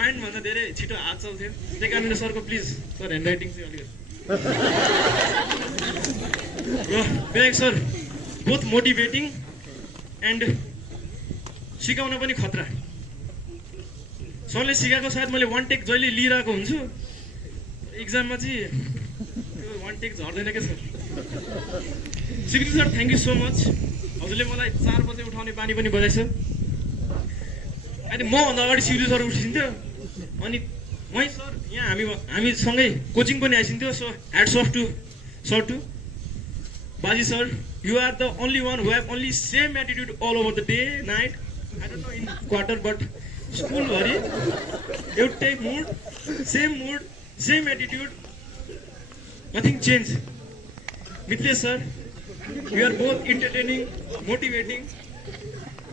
माइन्डभन्दा धेरै छिटो हात चल्थ्यो त्यही कारणले सरको प्लिज सर ह्यान्ड राइटिङ चाहिँ अलिकति र Vinayak sir both motivating and सिकाउन पनि खतरा सरले सिकाएको सायद मैले वान टेक जहिले लिइरहेको हुन्छु इक्जाममा चाहिँ त्यो वान टेक झर्दैन क्या सर स्वीकृति sir thank you so much हजुरले मलाई 4 बजे उठाउने बानी पनि बजाइछ अनि मभन्दा अगाडि स्वीकृति सर उठिन्थ्यो अनि वहीँ सर यहाँ हामीसँगै कोचिङ पनि आइसिन्थ्यो so hats off to sir to Baji sir you are the only one who have only same attitude all over the day night I don't know in quarter but स्कुलभरि एउटै mood same attitude nothing change Mithlesh sir you are both entertaining motivating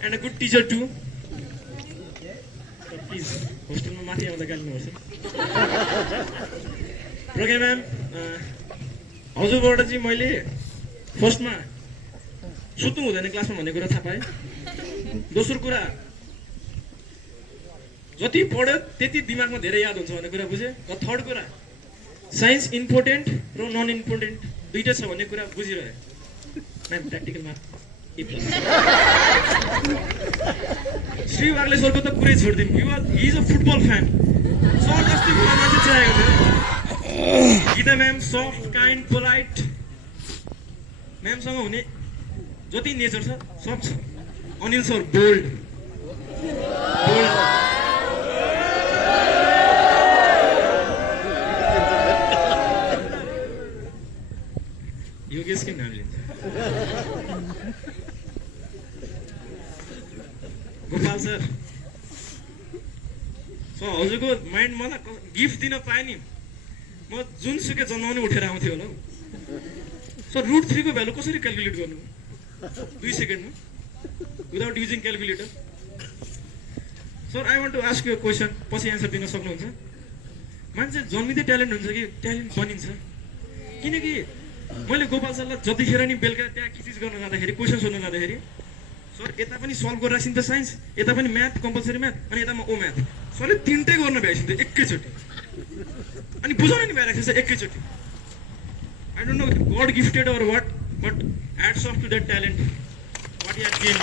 and a good teacher to please होस्टेलमा माथि आउँदा गाल्नुपर्छ प्रज्ञा म्याम हजुरबाट चाहिँ मैले फर्स्टमा सुत्नु हुँदैन क्लासमा भन्ने कुरा थाहा पाएँ दोस्रो कुरा जति पढ्यो त्यति दिमागमा धेरै याद हुन्छ भन्ने कुरा बुझेँ र थर्ड कुरा साइन्स इम्पोर्टेन्ट र नन इम्पोर्टेन्ट दुइटै छ भन्ने कुरा बुझिरहे म्याम प्र्याक्टिकलमा श्री वाग्ले सरको त पुरै छोडिदिउँ he is a football fan sir जस्तै मान्छे चाहिएको थियो Gita ma'am soft kind polite म्यामसँग हुने जति नेचर छ सब छ अनिल सर बोल्ड योगेशकै नाम लिन्छ गोपाल सर हजुरको माइन्ड मलाई गिफ्ट दिन पाएँ नि म जुनसुकै जन्माउने उठेर आउँथ्यो होला सर रुट 3 को भ्यालु कसरी क्यालकुलेट गर्नु 2 सेकेन्डमा without using calculator sir I want to ask you question पछि एन्सर दिन सक्नुहुन्छ मान्छे जन्मिँदै ट्यालेन्ट हुन्छ कि ट्यालेन्ट बनिन्छ किनकि मैले गोपाल सरलाई जतिखेर नि बेलुका त्यहाँ के चिज गर्न जाँदाखेरि क्वेसन सोध्न जाँदाखेरि सर यता पनि सल्भ गरिरहेको त साइन्स यता पनि म्याथ कम्पलसरी म्याथ अनि यता ओ म्याथ सरले तिनटै गर्न भ्याइसिन्थ्यो एकैचोटि अनि बुझाउन नि भइरहेको छ एकैचोटि I don't know god gifted or what but hats off to that talent what you have gain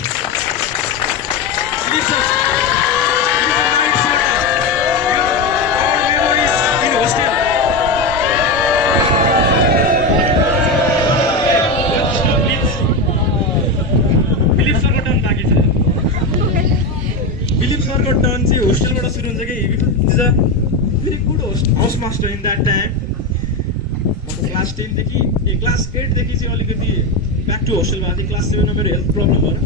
turn चाहिँ होस्टेलबाट सुरु हुन्छ कि very good house master in that time class 10 देखि क्लास 8 देखि चाहिँ अलिकति ब्याक टु होस्टेल भएको थिएँ क्लास 7 मा मेरो हेल्थ प्रब्लम भएर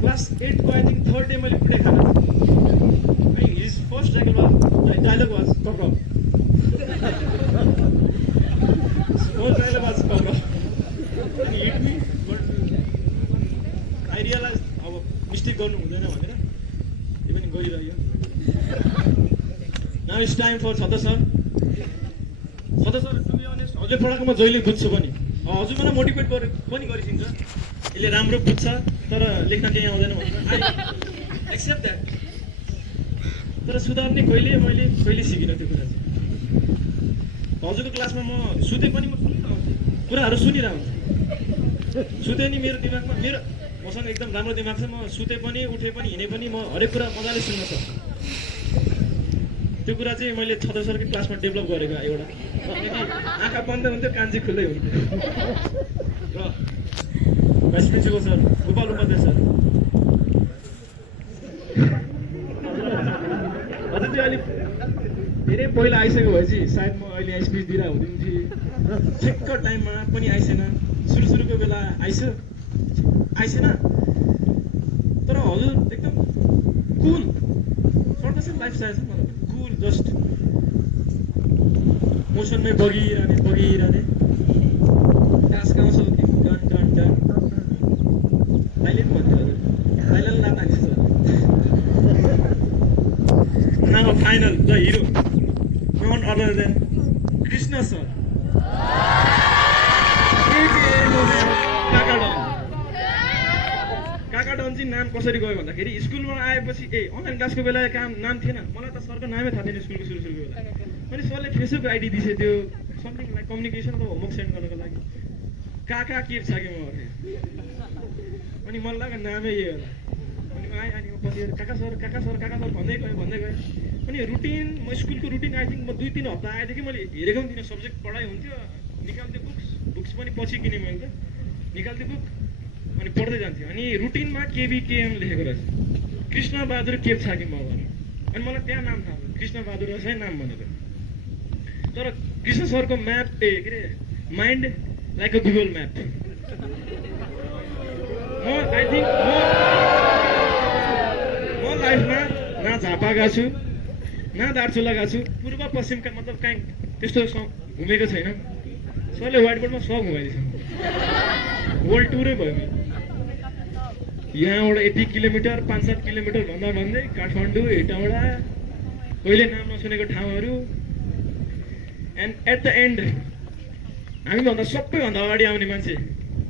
क्लास 8 को आई थिङ्क थर्ड डे मैले पुरै खाना his first dialogue was cock dialogue was cock अनि hit me but I realize अब मिस्टेक गर्नु हुँदैन now it's time for Chhatra sir to be honest हजुरले पढाएको म जहिले बुझ्छु पनि हजुर मलाई मोटिभेट पनि गरिदिन्छ यसले राम्रो बुझ्छ तर लेख्न केही आउँदैन भनेर आई एक्सेप्ट द्याट तर सुधार्ने कहिले सिकिनँ त्यो कुरा चाहिँ हजुरको क्लासमा म सुते पनि म सुनिरहन्छु कुराहरू सुनिरहन्छु सुते नि मेरो दिमागमा मसँग एकदम राम्रो दिमाग छ म सुते पनि उठे पनि हिँडे पनि म हरेक कुरा मजाले सुन्न सक्छु त्यो कुरा चाहिँ मैले छत्र सरकै क्लासमा डेभलप गरेको एउटा आँखा बन्द हुन्थ्यो कान चाहिँ खुल्लै हुन्थ्यो र vice principal sir Gopal Upadhyay sir हजुर चाहिँ अलिक धेरै पहिला आइसक्यो भए चाहिँ सायद म अहिले यहाँ स्पिच दिएर हुँदैन थिएँ ठिक्क टाइममा पनि आइसेन सुरुको बेला आइसेन तर हजुर एकदम कुल सर्ट चाहिँ लाइफ स्टाइल छ मलाई कुल जस्ट मोसनमै बगिरहने टास्क आउँछ डन डन डन अहिले पनि भन्थ्यो हजुर अहिले पनि लात हान्छ now final the hero not other than Krishna sir काका डन चाहिँ नाम कसरी गयो भन्दाखेरि स्कुलमा आएपछि अनलाइन क्लासको बेला नाम थिएन मलाई त सरको नामै थाहा थिएन स्कुलको सुरुको बेला अनि सरले फेसबुक आइडी दिसे त्यो समथिङ लाइक कम्युनिकेसन अथवा होमवर्क सेन्ड गर्नको लागि काका के छ कि म अनि मलाई लाग्यो नामै यही होला अनि आएँ अनि म पछि काका सर भन्दै गएँ अनि रुटिन म स्कुलको रुटिन आई थिङ्क म 2-3 हप्ता आएदेखि मैले हेरेको पनि थिइनँ सब्जेक्ट पढाइ हुन्थ्यो निकाल्थेँ बुक्स पनि पछि किनेँ मैले त निकाल्थेँ बुक अनि पढ्दै जान्थ्यो अनि रुटिनमा केबीकेएम लेखेको रहेछ कृष्ण बहादुर केप छ कि म अनि मलाई त्यहाँ नाम थाहा भयो कृष्ण बहादुर रहेछ है नाम भनेको तर कृष्ण सरको म्याप के अरे mind like a Google map I think म लाइफमा न झापा गएको छु न दार्चुला गएको छु पूर्व पश्चिमका मतलब कहीँ त्यस्तो घुमेको छैन सरले व्हाइट बोर्डमा सब घुमाइदिन्छ वर्ल्ड टुरै भयो मेरो यहाँबाट 80 किलोमिटर 5-7 किलोमिटर भन्दै काठमाडौँ हेटौँडा कहिले नाम नसुनेको ठाउँहरू एन्ड एट द एन्ड हामीभन्दा सबैभन्दा अगाडि आउने मान्छे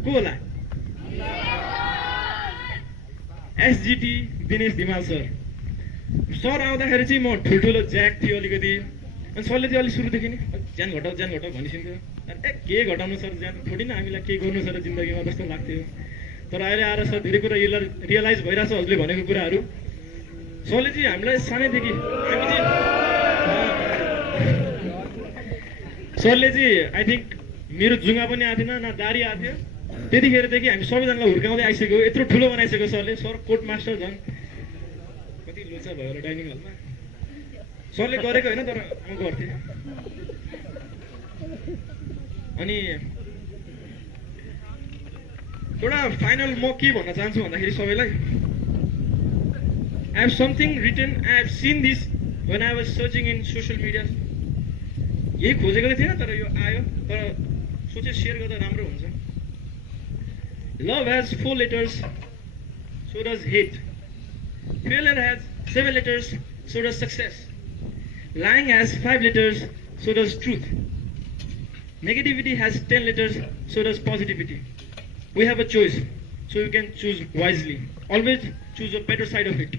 को होला एसजिटी दिनेश धिमाल सर आउँदाखेरि चाहिँ म ठुल्ठुलो ज्याक थियो अलिकति अनि सरले चाहिँ अलिक सुरुदेखि नै ज्यान घटाउ भनिसिन्थ्यो अनि के घटाउनु सर ज्यान थोरै न हामीलाई के गर्नु छ र जिन्दगीमा जस्तो लाग्थ्यो तर अहिले आएर सर धेरै कुरा रियलाइज भइरहेछ हजुरले भनेको कुराहरू सरले चाहिँ हामीलाई सानैदेखि सरले चाहिँ आई थिङ्क मेरो जुङ्गा पनि आएको थिएन न दारी आएको थियो त्यतिखेरदेखि हामी सबैजनालाई हुर्काउँदै आइसक्यो यत्रो ठुलो बनाइसक्यो सरले सर कोर्ट मास्टर झन् कति लोचा भयो होला डाइनिङ हलमा सरले गरेको होइन तर म गर्थेँ अनि एउटा फाइनल म के भन्न चाहन्छु भन्दाखेरि सबैलाई I have something written I have seen this when I was searching in social media यही खोजेको थिएन तर यो आयो तर सोचे सेयर गर्दा राम्रो हुन्छ love has 4 letters so does hate failure has 7 letters so does success lying has 5 letters so does truth negativity has 10 letters so does positivity we have a choice so you can choose wisely always choose the better side of it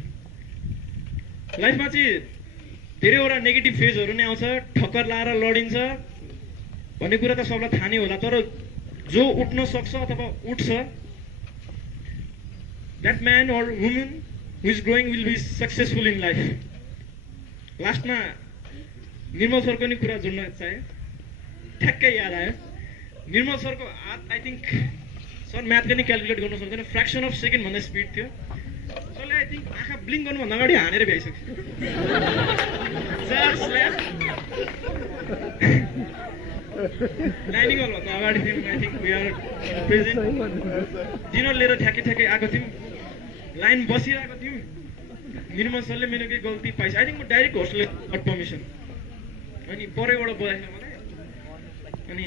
लाइफमा चाहिँ धेरैवटा नेगेटिभ फेजहरू नै आउँछ ठक्कर लाएर लडिन्छ भन्ने कुरा त सबलाई थाहा नै होला तर जो उठ्न सक्छ अथवा उठ्छ that man or woman who is growing will be successful in life लास्टमा निर्मल सरको नि कुरा जोड्न चाहे ठ्याक्कै याद आयो निर्मल सरको हात आई थिङ्क सर म्याथले नि क्यालकुलेट गर्न सक्दैन फ्र्याक्सन अफ सेकेन्ड भन्दा स्पिड थियो सरले आई थिङ्क आँखा ब्लिङ्क गर्नुभन्दा अगाडि हानेर भ्याइसक्यो डाइनिङ हलभन्दा अगाडि थियौँ I think we are present dinner लिएर ठ्याक्कै आएको थियौँ लाइन बसिरहेको थियौँ निर्मल सरले मेरो केही गल्ती पाइस आई थिङ्क म डाइरेक्ट होस्टल गट पर्मिसन अनि परैबाट बोलाएछ मलाई अनि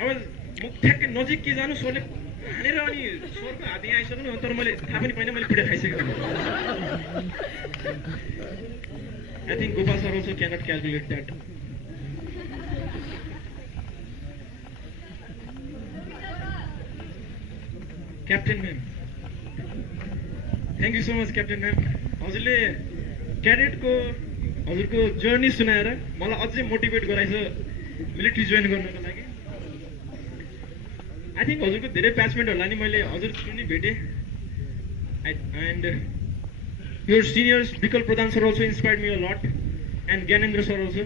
अब म ठ्याक्कै नजिक के जानु सरले हानेर अनि सरको हात यहाँ आइसक्नु तर मैले थाहा पनि पाइनँ मैले पिठा खाइसकेँ I think Gopal sir also cannot calculate that captain ma'am thank you so much captain ma'am हजुरले क्याडेटको हजुरको जर्नी सुनाएर मलाई अझै मोटिभेट गराइछ मिलिट्री जोइन गर्नको लागि आई थिङ्क हजुरको धेरै ब्याचमेन्टहरूलाई नि मैले हजुर थ्रु नि भेटेँ and your seniors Bikal Pradhan sir also inspired me a lot and Gyanendra sir also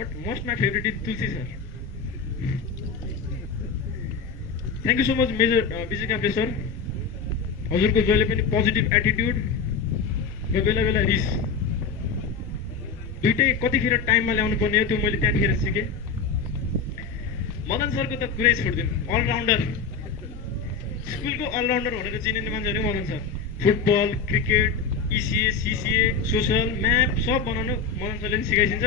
but most my favourite is Tulsi sir thank you so much major Bijay Kafle sir हजुरको जहिले पनि पोजिटिभ एटिट्युड र बेला बेला रिस दुइटै कतिखेर टाइममा ल्याउनु पर्ने हो त्यो मैले त्यहाँनिर सिकेँ मदन सरको त कुरै छोडिदिनु अलराउन्डर स्कुलको अलराउन्डर भनेर चिनिने मान्छे हो Madan sir football cricket ECA CCA social map सब बनाउनु मदन सरले पनि सिकाइदिन्छ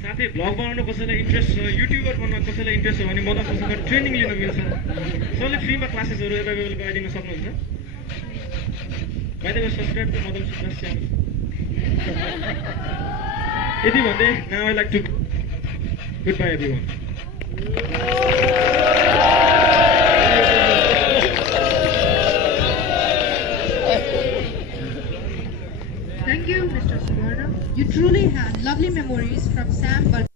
साथै भ्लग बनाउनु कसैलाई इन्ट्रेस्ट छ युट्युबर बन्न कसैलाई इन्ट्रेस्ट छ भने मदन सरसँग ट्रेनिङ लिन मिल्छ सरले फ्रीमा क्लासेसहरू एभाइलेबल गराइदिन सक्नुहुन्छ by the way subscribe to Madan Sundas channel यति भन्दै now I like to good bye everyone Thank you, Mr. Suvarna. You truly had lovely memories from Sam Bal.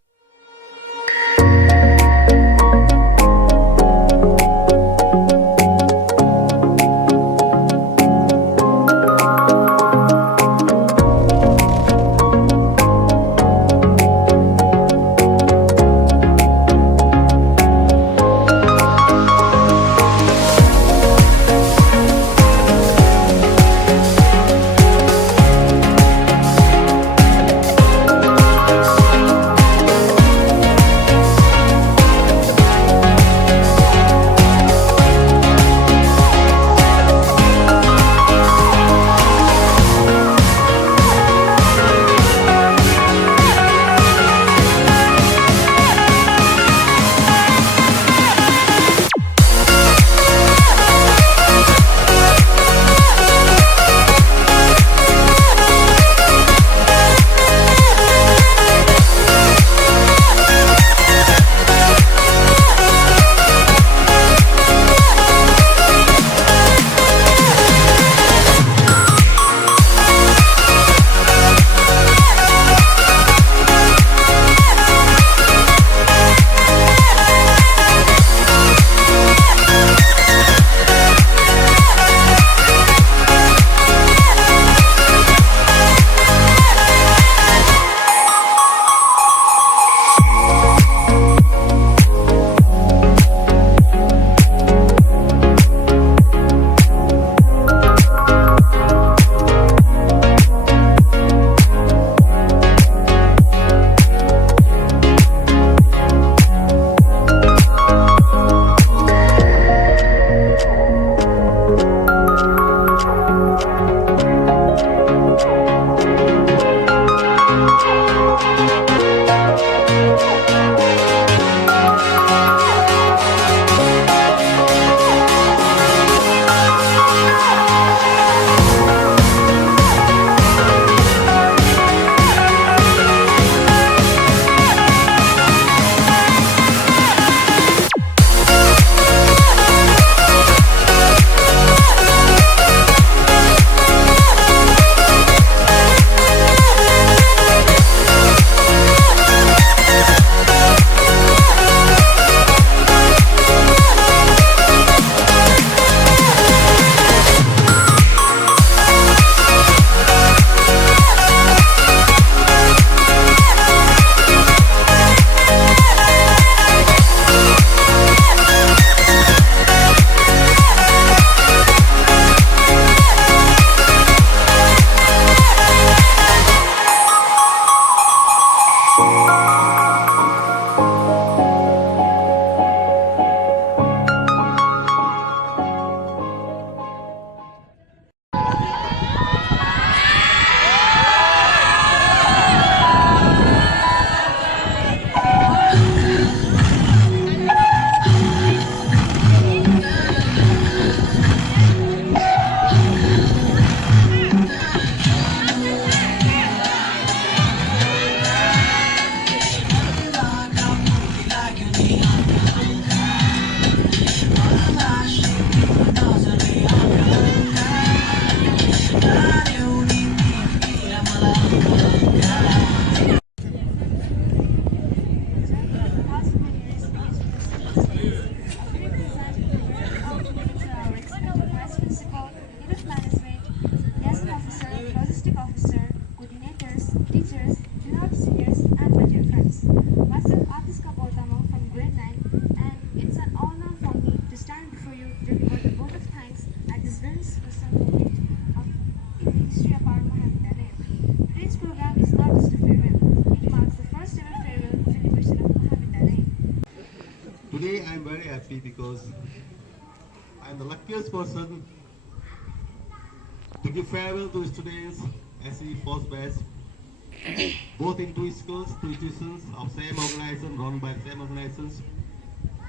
Today I am very happy because I am the luckiest person to give farewell to students SE first batch, both in two schools, two institutions of same organization, run by same organizations.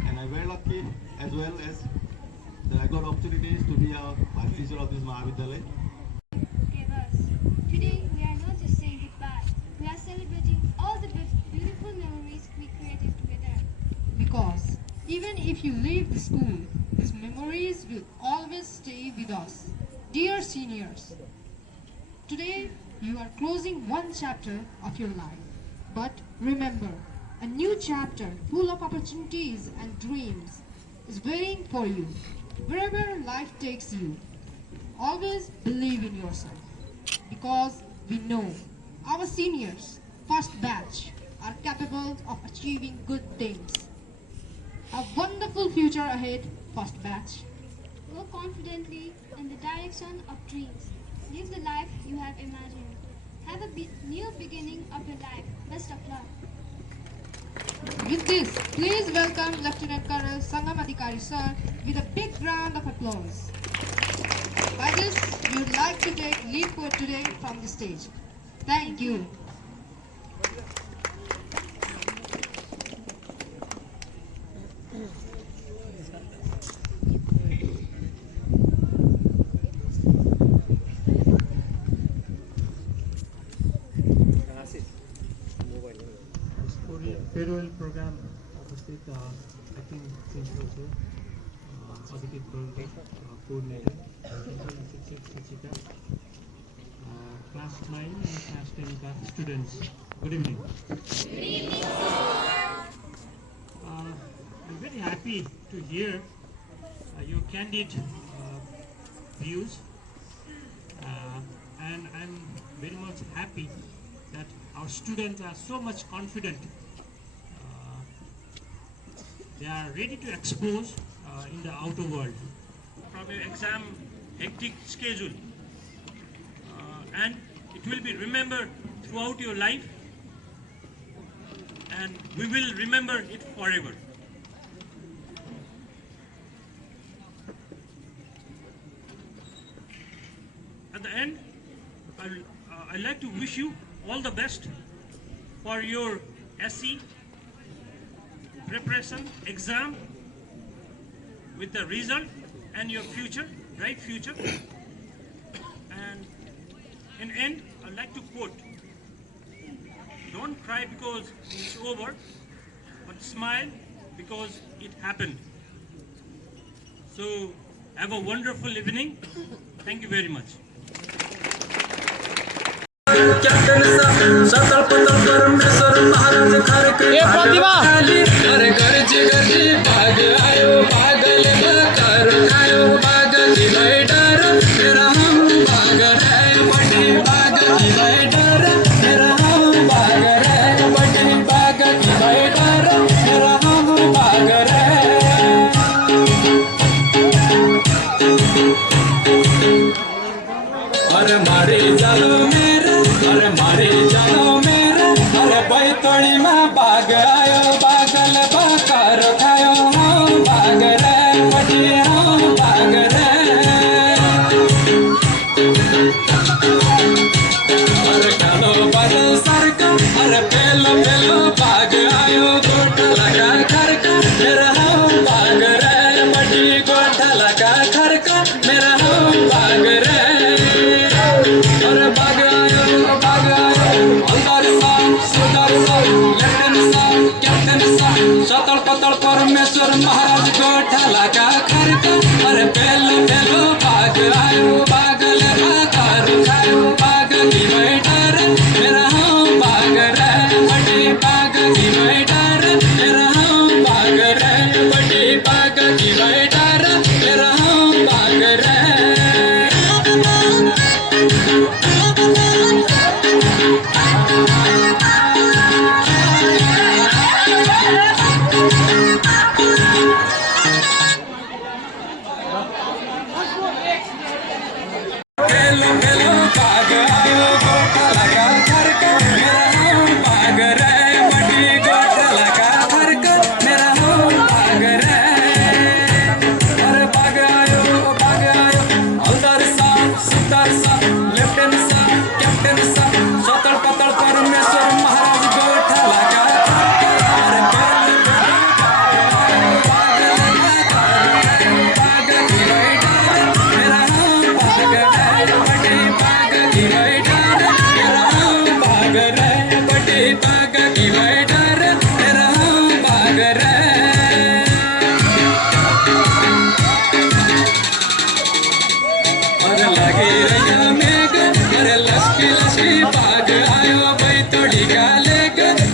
And I'm very lucky as well as that I got opportunities to be a vice teacher of this Mahavidyalaya. Gave us. Today we are not just saying goodbye, we are celebrating all the beautiful memories we created together. Because even if you leave the school, these memories will always stay with us. Dear seniors, today you are closing one chapter of your life. But remember, a new chapter full of opportunities and dreams is waiting for you. Wherever life takes you, always believe in yourself. Because we know our seniors, first batch, are capable of achieving good things. A wonderful future ahead, first batch. Go confidently in the direction of dreams. Live the life you have imagined. Have a new beginning of your life. Best of luck. With this, please welcome Lieutenant Colonel Sangam Adhikari sir with a big round of applause. By this, we would like to take lead for today from the stage. Thank you. Farewell program उपस्थित acting principal Adhikit Golkar, coordinator, Sichika, class 9 and class 10 class students. Good evening. Good evening, sir. I'm very happy to hear your candid views, and I'm very much happy that our students are so much confident. They are ready to expose in the outer world. From your exam hectic schedule, and it will be remembered throughout your life, and we will remember it forever. At the end, I'd like to wish you all the best for your SE preparation exam with the result and your future, bright future. And in end, I'd like to quote, don't cry because it's over, but smile because it happened. So have a wonderful evening. Thank you very much. अरे मारे जालो मेरे, अरे मारे जालो मेरे, अरे बैतोड़ी में बाग आयो, बागल बाकार खायो, हाँ बाग रे पटी, हाँ बाग रे। अरे कालो बादल सरका, अरे पेलो पेलो बाग आयो, गोटा लगा खरका, मेरा हाँ बाग रे पटी, गोटा लगा खरका, मेरा हाँ बाग रे। अरे बाग आयो, अंदर सा, सुंदर सा, लेफ्टिनेंट सा, कैप्टन सा, सतल पतल परमेश्वर महाराज को ढाला का खरका। अरे पेलो पेलो बाग आयो, बागल बाकार खायो, बाग की बैठा रे, मेरा हाँ बाग रे, बड़ी बाग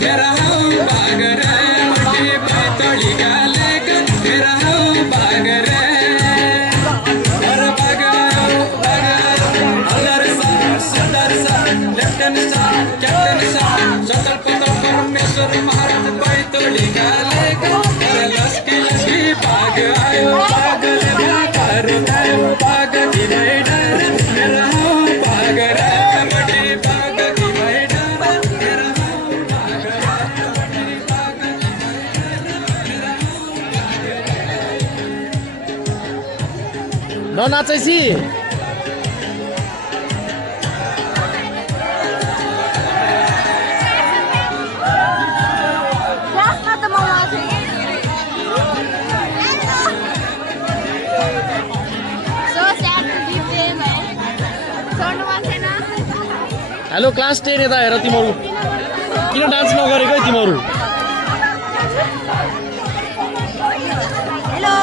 मेरा हौ बाग रे मटी बैतडीका लेक मेरा हौ बाग रे अरे बाग आयो अल्लाह सरदार लेफ्टिनेंट साहब कैप्टन साहब सकल पत्र परमेश्वर महाराज बैतडीका लेक अरे लस्की बाग आयो बाग रे बाग आयो बाग की मैदान मेरा हौ बाग रे मटी बाग की मैदान मेरा हौ बाग रे मटी बाग की मैदान मेरा हौ ननाचैसी हेलो क्लास 10 यता हेर तिमीहरू किन डान्स नगरेको है तिमीहरू हेलो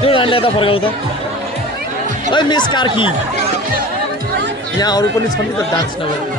त्यो नानीलाई त फर्काउ त है मिस कार्की यहाँ अरू पनि छन् नि त डान्स नगरेको